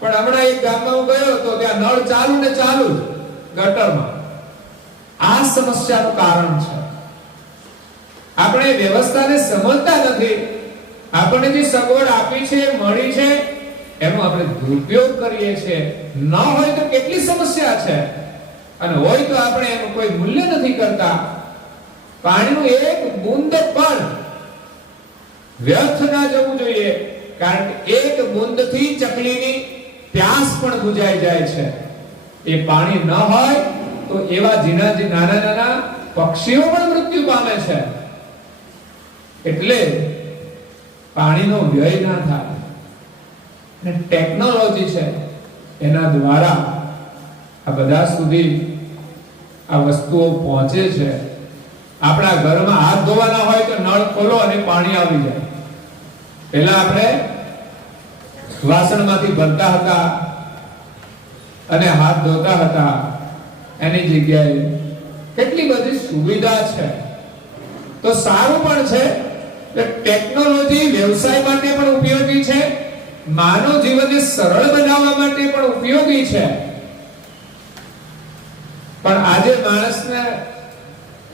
પણ હમણાં એક ગામમાં હું ગયો તો ત્યાં નળ ચાલુ ને ચાલુ ગટરમાં. આ સમસ્યાનું કારણ છે. આપણે વ્યવસ્થાને સમજતા નથી. આપણને જે સગવડ આપી છે, મળી છે, એનો આપણે દુરુપયોગ કરીએ છીએ. ન હોય તો કેટલી સમસ્યા છે, અને હોય તો આપણે એનું કોઈ મૂલ્ય નથી કરતા. પાણીનું એક બૂંદ પણ વ્યર્થ ના જવું જોઈએ, કારણ કે એક બૂંદથી ચકલીની પ્યાસ પણ બુજાઈ જાય છે. એ પાણી ન હોય તો એવા નાના નાના પક્ષીઓ પણ મૃત્યુ પામે છે. એટલે પાણીનો વ્યય ના થાય. અને ટેકનોલોજી છે એના દ્વારા આ બધા સુધી આ વસ્તુઓ પહોંચે છે. આપણા ઘરમાં હાથ ધોવાના હોય તો નળ ખોલો અને પાણી આવી જાય. પહેલા આપણે વાસણમાંથી ભરતા હતા, અને હાથ ધોતા હતા એની જગ્યાએ કેટલી બધી સુવિધા છે. તો સારું પણ છે કે ટેકનોલોજી વ્યવસાય માટે પણ ઉપયોગી છે, માનવ જીવનને સરળ બનાવવા માટે પણ ઉપયોગી છે. પણ આજે માણસને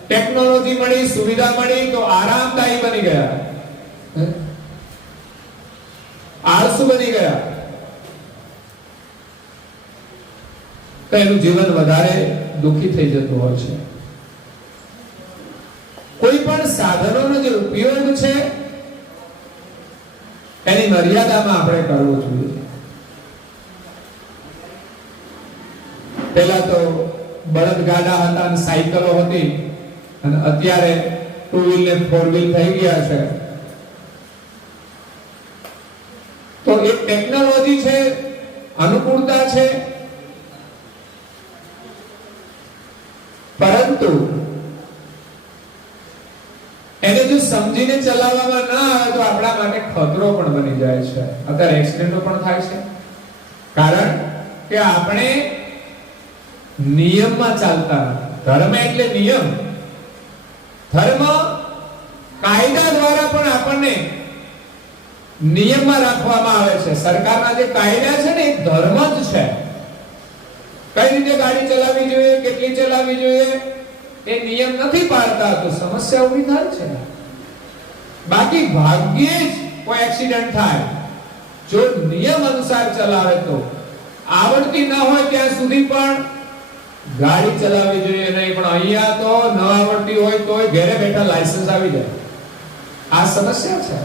ટેકનોલોજી મળી, સુવિધા મળી તો આરામદાયી બની ગયા, આળસુ બની ગયા. તો એનું જીવન વધારે દુઃખી થઈ જતું હોય છે. કોઈ પણ સાધનોનો જે ઉપયોગ છે એની મર્યાદામાં આપણે કરવો જોઈએ. પહેલા તો બળદગાડા હતા અને સાયકલો હતી, અને અત્યારે 2 વ્હીલ ને 4 વ્હીલ થઈ ગયા છે. તો એક ટેકનોલોજી છે, અનુકૂળતા છે, પરંતુ એને જો સમજીને ચલાવવામાં ના આવે તો આપણા માટે ખતરો પણ બની જાય છે. અત્યારે એક્સિડન્ટો પણ થાય છે, કારણ કે આપણે નિયમમાં ચાલતા નથી. ધર્મ એટલે નિયમ. ધર્મ કાયદા દ્વારા પણ આપણને નિયમમાં રાખવામાં આવે છે. સરકારના જે કાયદા છે ને એ ધર્મ જ છે. કઈ રીતે ગાડી ચલાવવી જોઈએ, કેટલી ચલાવવી જોઈએ, એ નિયમ નથી પાળતા તો સમસ્યા ઊભી થાય છે. બાકી ભાગ્યે જ કોઈ એક્સિડન્ટ થાય. જો નિયમ અનુસાર ચલાવે તો આવડતી ન હોય ત્યાં સુધી પણ ગાડી ચલાવવી જોઈએ નહીં. પણ અહીંયા તો ન આવડતી હોય તોય ઘરે બેઠા લાયસન્સ આવી જાય. આ સમસ્યા છે.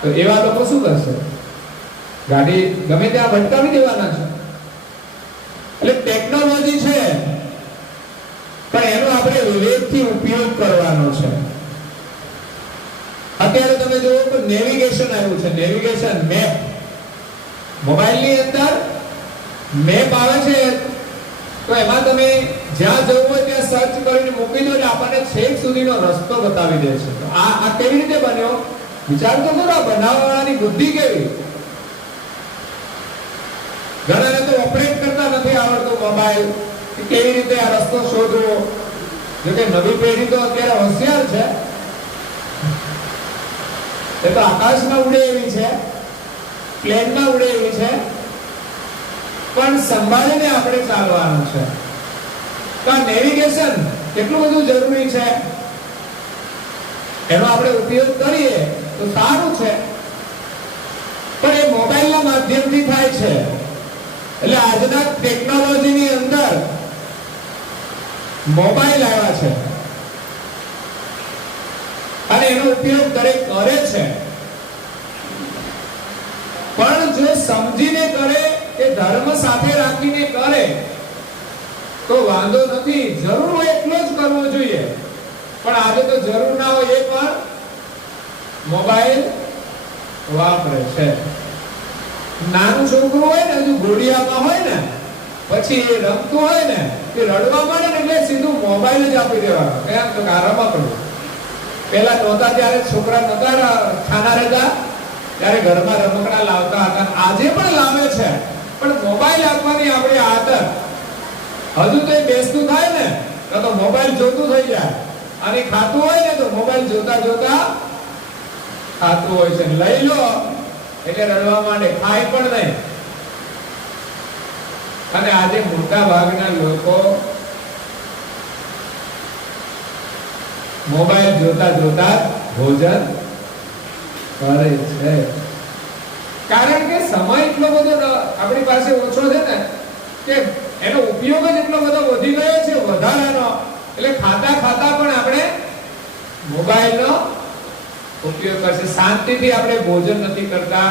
તો એવા લોકો શું કરશે? ગાડી ગમે ત્યાં ભટકાવી દેવાના છે. એટલે ટેકનોલોજી છે, પણ એનો આપણે વિવેકથી ઉપયોગ કરવાનો છે. અત્યારે તમે જુઓ તો નેવિગેશન આવ્યું છે, નેવિગેશન મેપ. મોબાઈલની અંદર મેપ આવે છે, તો એમાં તમે જ્યાં જવું હોય ત્યાં સર્ચ કરીને મૂકી દો એટલે આપણને છેક સુધીનો રસ્તો બતાવી દે છે. તો આ કેવી રીતે બન્યો? વિચાર તો કરો, બનાવવાવાળાની બુદ્ધિ કેવી. ઘણાને તો ઓપરેટ કરતા નથી આવડતું મોબાઈલ, કેવી રીતે આ રસ્તો શોધવો. જોકે નવી પેઢી તો અત્યારે હોશિયાર છે, એ તો આકાશમાં ઉડે એવી છે, પ્લેનમાં ઉડે એવી છે, પણ સંભાળીને આપણે ચાલવાનું છે. તો આ નેવિગેશન કેટલું બધું જરૂરી છે, એનો આપણે ઉપયોગ કરીએ તો સારું છે. પણ એ મોબાઈલના માધ્યમથી થાય છે. એટલે આજના ટેકનોલોજીની અંદર મોબાઈલ આવ્યા છે અને એનો ઉપયોગ દરેક કરે છે. પણ જો સમજીને કરે, કે ધર્મ સાથે રાખીને કરે તો વાંધો નથી. જરૂર હોય એટલો જ કરવો જોઈએ. પણ આજે તો જરૂર ના હોય એ પણ મોબાઈલ વાપરે છે. નાનું છોકરું હોય ને, હજુ ઘોડિયામાં હોય ને, પછી એ રમતું હોય ને, કે રડવા માંડે ને એટલે સીધું મોબાઈલ જ આપી દેવાનો. કેમ તો રમવા પડ્યું. પેલા નહોતા ત્યારે છોકરા નહોતા ખાના રહેતા ત્યારે ઘરમાં રમકડા લાવતા હતા. આજે પણ લાવે છે, પણ મોબાઈલ આપવાની આપણી આદત. હજુ તો બેસતું થાય ને તો મોબાઈલ જોતું થઈ જાય, અને ખાતું હોય ને તો મોબાઈલ જોતા જોતા ખાતું હોય છે. લઈ લો એટલે રડવા માંડે, ખાય પણ નહીં. અને આજે મોટા ભાગના લોકો મોબાઈલ જોતા જોતા ભોજન કરે છે. કારણ કે સમય એટલો બધો આપણી પાસે ઓછો છે ને, કે એનો ઉપયોગ જ એટલો બધો વધી ગયો છે વધારાનો. એટલે ખાતા ખાતા પણ આપણે મોબાઈલનો ઉપયોગ કરશે. શાંતિથી આપણે ભોજન નથી કરતા,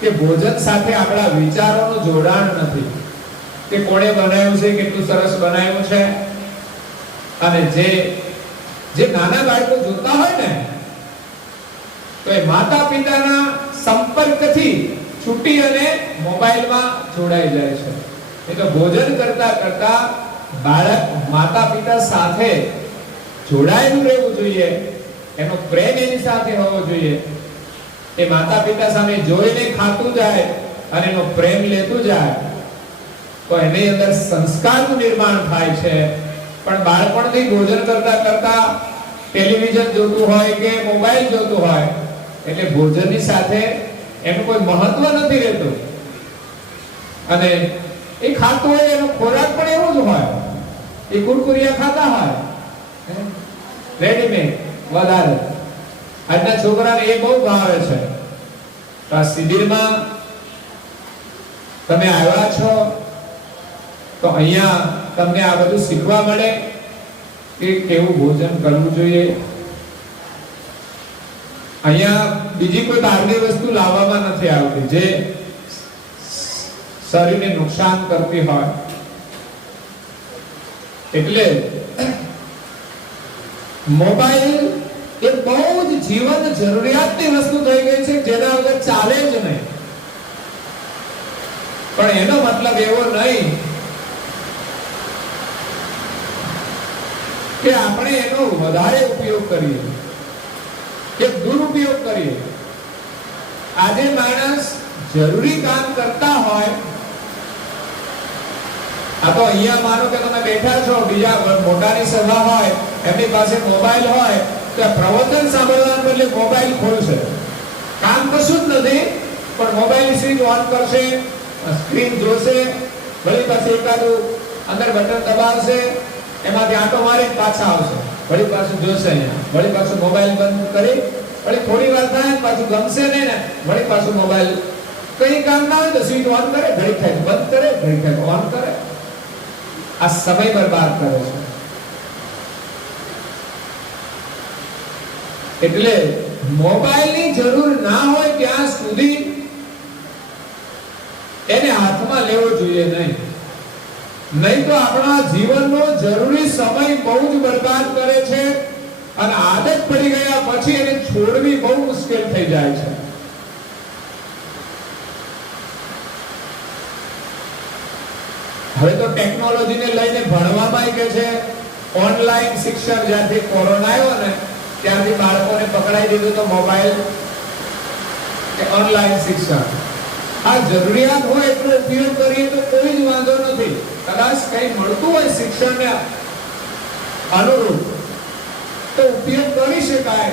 કે ભોજન સાથે આપણા વિચારોનું જોડાણ નથી, કે કોણે બનાવ્યું છે, કેટલું સરસ બનાવ્યું છે. અને જે નાના બાળકો જોતા હોય ને, તો એ માતા પિતાના સંપર્કથી છૂટી અને મોબાઈલમાં જોડાઈ જાય છે. એ તો ભોજન કરતા કરતા બાળક માતા પિતા સાથે જોડાયેલું રહેવું જોઈએ. એનો પ્રેમ એની સાથે હોવો જોઈએ. એ માતા પિતા સામે જોઈને ખાતું જાય અને એનો પ્રેમ લેતું જાય. તો એની અંદર સંસ્કારનું નિર્માણ થાય છે. પણ બાળપણથી ભોજન કરતા કરતા ટેલિવિઝન જોતું હોય કે મોબાઈલ જોતું હોય એટલે ભોજનની સાથે એનું કોઈ મહત્વ નથી રહેતું, અને એ ખાતું હોય એનો ખોરાક પણ એવો જ હોય, એ કુરકુરિયા ખાતા હોય રેડીમેડ વધારે. આજના છોકરાને એ બહુ ભાવે છે. તો આ શિબિરમાં તમે આવ્યા છો તો અહીંયા તમને આ બધું શીખવા મળે કે કેવું ભોજન કરવું જોઈએ. અહીંયા બીજી કોઈ બહારની વસ્તુ લાવવામાં નથી આવતી જે શરીરને નુકસાન કરતી હોય. એટલે મોબાઈલ એ બહુ જ જીવન જરૂરિયાતની વસ્તુ થઈ ગઈ છે, જેના વગર ચાલે જ નહીં. પણ એનો મતલબ એવો નહીં કે આપણે એનો વધારે ઉપયોગ કરીએ કે દુરુપયોગ કરીએ. આજે માણસ જરૂરી કામ કરતા હોય, આ તો અહીંયા માનો કે તમે બેઠા છો, બીજા મોટાની સભા હોય, એમની પાસે મોબાઈલ હોય તો પ્રવચન સાંભળવાના બદલે મોબાઈલ ખોલશે. કામ કશું જ નથી, પણ મોબાઈલ સ્વિચ ઓન કરશે, સ્ક્રીન જોશે, વળી પાછું એકાદું અંદર બટન દબાવશે, એમાંથી આંટો મારી પાછા આવશે, વળી પાછું જોશે અહીંયા, વળી પાછું મોબાઈલ બંધ કરી, વળી થોડી વાર થાય પાછું ગમશે નહીં ને વળી પાછું મોબાઈલ, કઈ કામ ના હોય તો સ્વિચ ઓન કરે, ઘડી થાય બંધ કરે, ઘડી થાય ઓન કરે. આ સમય બરબાદ કરે છે. એટલે મોબાઈલની જરૂર ના હોય ત્યાં સુધી એને હાથમાં લેવો જોઈએ નહીં. નહીં તો આપણા જીવનનો જરૂરી સમય બહુ જ બરબાદ કરે છે, અને આદત પડી ગયા પછી એને છોડવી બહુ મુશ્કેલ થઈ જાય છે. હવે તો ટેકનોલોજીને લઈને ભણવામાં કે છે ઓનલાઈન શિક્ષણ. જ્યારથી કોરોના આવ્યો ને ત્યારથી બાળકોને પકડાઈ દીધું તો મોબાઈલ કે ઓનલાઈન શિક્ષણ. આ જરૂરિયાત હોય એટલો ઉપયોગ કરીએ તો કોઈ જ વાંધો નથી. કદાચ કંઈ મળતું હોય શિક્ષણને અનુરૂપ તો ઉપયોગ કરી શકાય,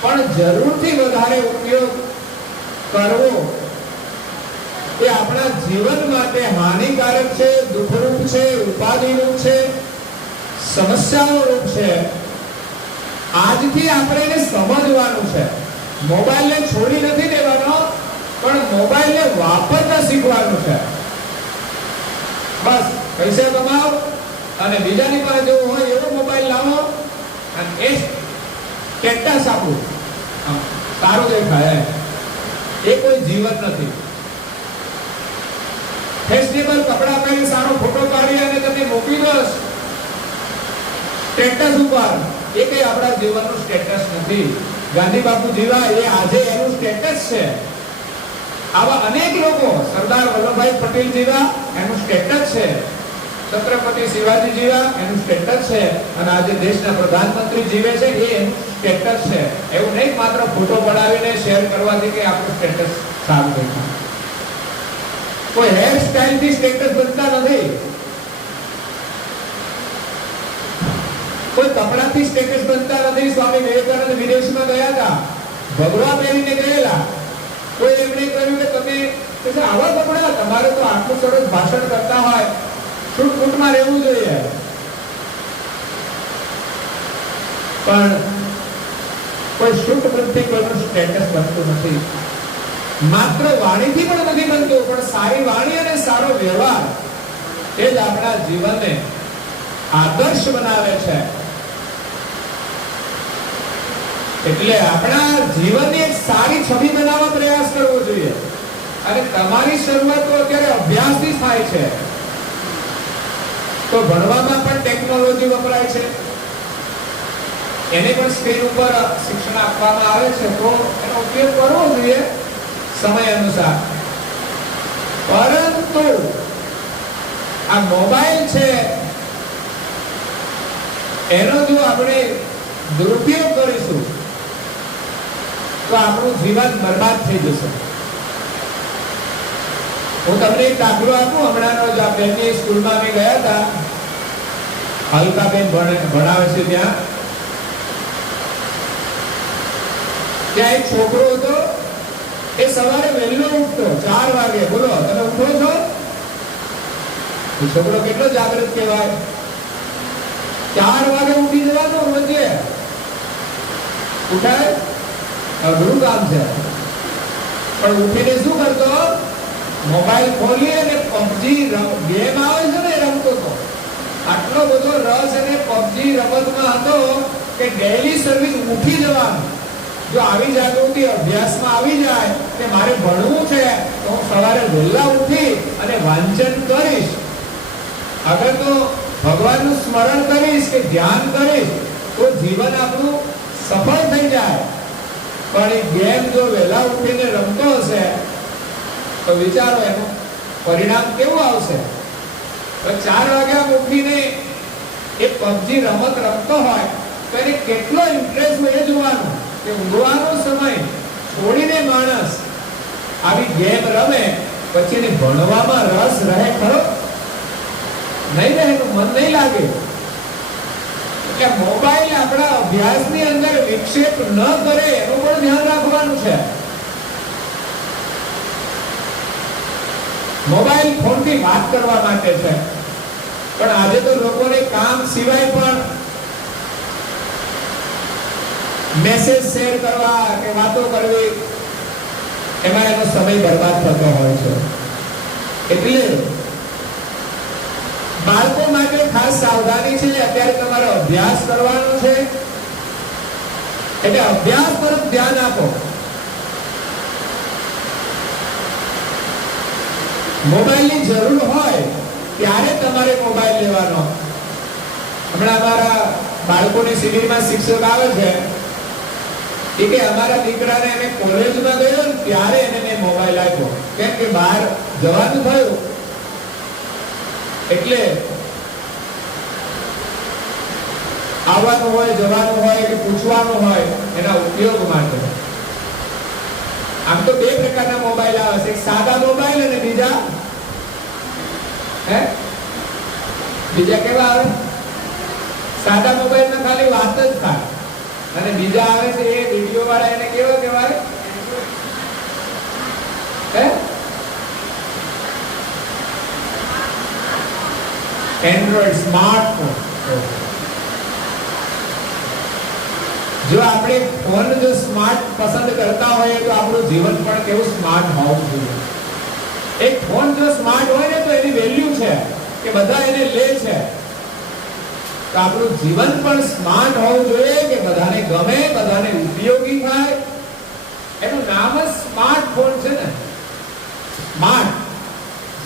પણ જરૂરથી વધારે ઉપયોગ કરવો એ આપણા જીવન માટે હાનિકારક છે, દુઃખરૂપ છે, ઉપાધિરૂપ છે, સમસ્યાઓરૂપ છે. આજથી આપણે એને સમજવાનું છે. મોબાઈલને છોડી નથી દેવાનો, પણ મોબાઈલને વાપરતા શીખવાનું છે. બસ પૈસા કમાઓ અને બીજાની પાસે જેવો હોય એવો મોબાઈલ લાવો અને એ સ્ટેટસ આપો, સારું દેખાય, એ કોઈ જીવન નથી. ફેશનેબલ કપડા પહેરી સારો ફોટો પાડી અને તમે મૂકી દો સ્ટેટસ ઉપર, એ કઈ આપણા જીવનનું સ્ટેટસ નથી. ગાંધી બાપુ જીવા એ આજે એનું સ્ટેટસ છે. આવા અનેક લોકો, સરદાર વલ્લભભાઈ પટેલ જેવા એનું સ્ટેટસ છે, છત્રપતિ શિવાજી જેવા એનું સ્ટેટસ છે, અને આજે દેશના પ્રધાનમંત્રી જીવે છે એ એનું સ્ટેટસ છે. એવું નહીં માત્ર ફોટો પડાવીને શેર કરવાથી કે આપણું સ્ટેટસ સારું દેખાય. કોઈ હેર સ્ટાઇલ થી સ્ટેટસ બનતા નથી, કોઈ કપડાથી સ્ટેટસ બનતા નથી. સ્વામી વિવેકાનંદ વિદેશમાં ગયા હતા, ભગવા પહેરીને ગયેલા. કોઈ એમણે કહ્યું કે તમે આવા કપડા, તમારે તો આટલું સરસ ભાષણ કરતા હોય છૂટફૂટમાં રહેવું જોઈએ. પણ કોઈ છૂટફૂટથી કોઈનું સ્ટેટસ બનતું નથી. માત્ર વાણીથી પણ નથી બનતું, પણ સારી વાણી અને સારો વ્યવહાર એ જ આપણા જીવનને આદર્શ બનાવે છે. એટલે આપણા જીવનની એક સારી છબી બનાવવા પ્રયાસ કરવો જોઈએ. અને તમારી શરૂઆત તો અત્યારે અભ્યાસથી થાય છે. તો ભણવામાં પણ ટેકનોલોજી વપરાય છે, એને પણ સ્ક્રીન ઉપર શિક્ષણ આપવામાં આવે છે, તો એનો ઉપયોગ કરવો જોઈએ સમય અનુસાર. પરંતુ આ મોબાઈલ છે એનો જો આપણે દુરુપયોગ કરીશું તો આપણું જીવન બરબાદ થઈ જશે. હું તમને એક દાખલો આપું. હમણાંનો જ આ બેનની સ્કૂલમાં અમે ગયા હતા, હલકાબેન ભણાવે છે ત્યાં. ત્યાં એક છોકરો હતો, એ સવારે વહેલો ઉઠતો 4 વાગે. બોલો, તમે ઉઠો છો? એ છોકરો કેટલો જાગૃત કહેવાય. 4 વાગે ઉઠી જવાનું રોજે. ઉઠાય? અઘરું કામ છે. પણ ઉઠીને શું કરતો? મોબાઈલ ખોલી અને પબજી ગેમ આવે છે ને, રમતો હતો. આટલો બધો રસ અને પબજી રમતમાં હતો કે ડેઈલી સર્વિસ ઉઠી જવાનું. જો આવી જાગૃતિ અભ્યાસમાં આવી જાય કે મારે ભણવું છે, તો હું સવારે વહેલા ઉઠી અને વાંચન કરીશ. આગળ તો ભગવાનનું સ્મરણ કરીશ કે ધ્યાન કરીશ, તો જીવન આપણું સફળ થઈ જાય. પણ એ ગેમ જો વહેલા ઉઠીને રમતો હશે તો વિચારો એનું પરિણામ કેવું આવશે. 4 વાગ્યા ઉઠીને એ પબજી રમત રમતો હોય તો એને કેટલો ઇન્ટરેસ્ટ હોય એ જોવાનું કે ઊંઘવાનો સમય છોડીને માણસ આવી ગેમ રમે, પછી એને ભણવામાં રસ રહે ખરો? નહીં રહે, એનું મન નહીં લાગે. એટલે મોબાઈલ આપણા અભ્યાસની અંદર વિક્ષેપ ન કરે એનું પણ ધ્યાન રાખવાનું છે. મોબાઈલ ફોનથી વાત કરવા માટે છે, પણ આજે તો લોકોને કામ સિવાય પણ મેસેજ શેર કરવા કે વાતો કરવી, એમાં એનો સમય બરબાદ થતો હોય છે. એટલે બાળકો માટે ખાસ સાવધાની છે. અત્યારે તમારે અભ્યાસ કરવાનો છે, એટલે અભ્યાસ પર ધ્યાન આપો. મોબાઈલની જરૂર હોય ત્યારે તમારે મોબાઈલ લેવાનો. હમણાં અમારા બાળકોની શિબિરમાં શિક્ષક આવે છે, એ કે અમારા દીકરાને એને કોલેજમાં ગયો ને ત્યારે એને મેં મોબાઈલ આપ્યો, કેમ કે બહાર જવાનું થયું એટલે આવવાનું હોય, જવાનું હોય કે પૂછવાનું હોય, એના ઉપયોગ માટે. આમ તો 2 પ્રકારના મોબાઈલ આવે છે, એક સાદા મોબાઈલ અને બીજા કેવા આવે? સાદા મોબાઈલમાં ખાલી વાત જ થાય, અને બીજા આવે છે એ વિડિયો વાળા, એને કેવા કહેવાય? Android smartphone. જો આપણે ફોન જો સ્માર્ટ પસંદ કરતા હોઈએ તો આપણું જીવન પણ કેવું સ્માર્ટ હોવું જોઈએ. એક ફોન જો સ્માર્ટ હોય ને તો એની વેલ્યુ છે કે બધા એને લે છે. તો આપણું જીવન પણ સ્માર્ટ હોવું જોઈએ કે બધાને ગમે, બધાને ઉપયોગી થાય. એનું નામ જ સ્માર્ટફોન છે ને. સ્માર્ટ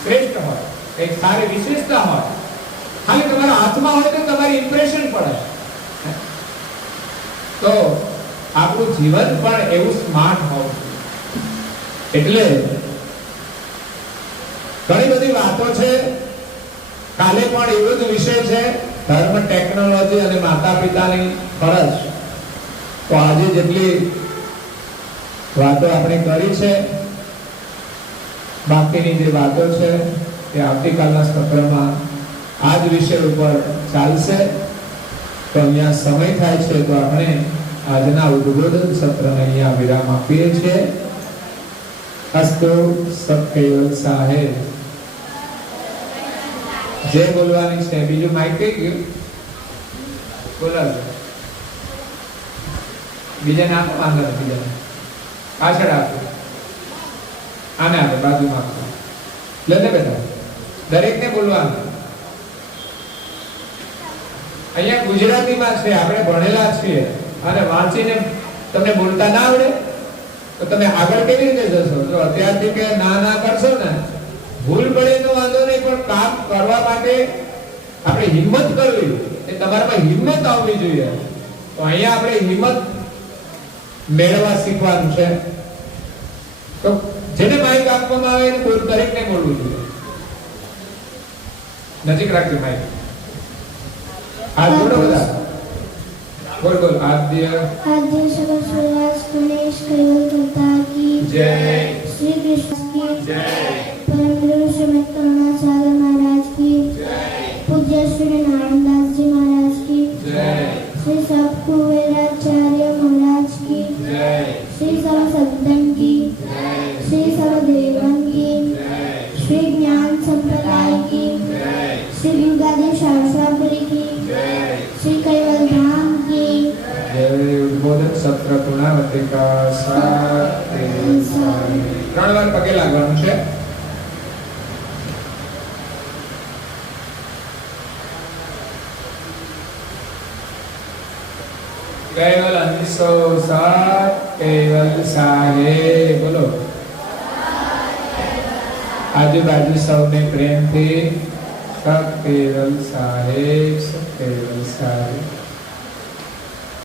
શ્રેષ્ઠ હોય, એક સારી વિશેષતા હોય. ખાલી તમારા હાથમાં હોય તો તમારી ઇમ્પ્રેશન પડે. તો આપણું જીવન પણ એવું સ્માર્ટ હોવું જોઈએ. એટલે ઘણી બધી વાતો છે. કાલે પણ એવો જ વિષય છે, ધર્મ, ટેકનોલોજી અને માતા પિતાની ફરજ. તો આજે જેટલી વાતો આપણે કરી છે, બાકીની જે વાતો છે એ આવતીકાલના સત્રમાં આ જ વિષય ઉપર ચાલશે. તો અહીંયા સમય થાય છે તો આપણે આજના ઉદ્બોધન સત્રને અહીંયા વિરામ આપીએ છીએ. અસ્તુ સત્કેવલ સાહેબ. જય બોલવાની છે. બીજું માઈક કઈ ગયું? બોલાવજો. બીજાને આપો, વાંધો નથી. બીજાને પાછળ આપો, આને આપો, બાજુમાં આપો. લે બેટા, દરેકને બોલવાનું. અહીંયા ગુજરાતીમાં છે, આપણે ભણેલા છીએ, અને વાંચીને તમને બોલતા ના આવડે તો તમે આગળ કેવી રીતે જશો? જો અત્યારથી કે ના કરશો ને, ભૂલ પડે તો વાંધો નહીં, પણ કામ કરવા માટે આપણે હિંમત કરવી. એ તમારામાં હિંમત આવવી જોઈએ. તો અહીંયા આપણે હિંમત મેળવવા શીખવાનું છે. તો જેને માઈક આપવામાં આવે એને કોઈ દરેકને બોલવું જોઈએ. નજીક રાખજો માઈક. હાથ જોડો બધા. બોલ. આદ્ય સકલ સુરવાસ ગણેશ કૈવલ કરતા કી જય. શ્રી કૃષ્ણ કી જય. પરમ परम गुरु श्रीमद करुणासागर महाराज की पूज्य श्री नारायणदास जी महाराज की श्री सतकुबेराचार्य महाराज की श्री सब संतन की श्री सब देवन की श्री ज्ञान संप्रदाय की श्री दुर्गादेव शास्त्रापुरी की श्री कैवल धाम की जय उद्बोधक सत्र पूर्णावती का साथ 3 વાર પગે લાગવાનું છે. કેવલ અંશો સાત કેવલ સાહેબ બોલો. આજુબાજુ સૌને પ્રેમથી સત કેવલ સાહેબ સત કેવલ સાહેબ.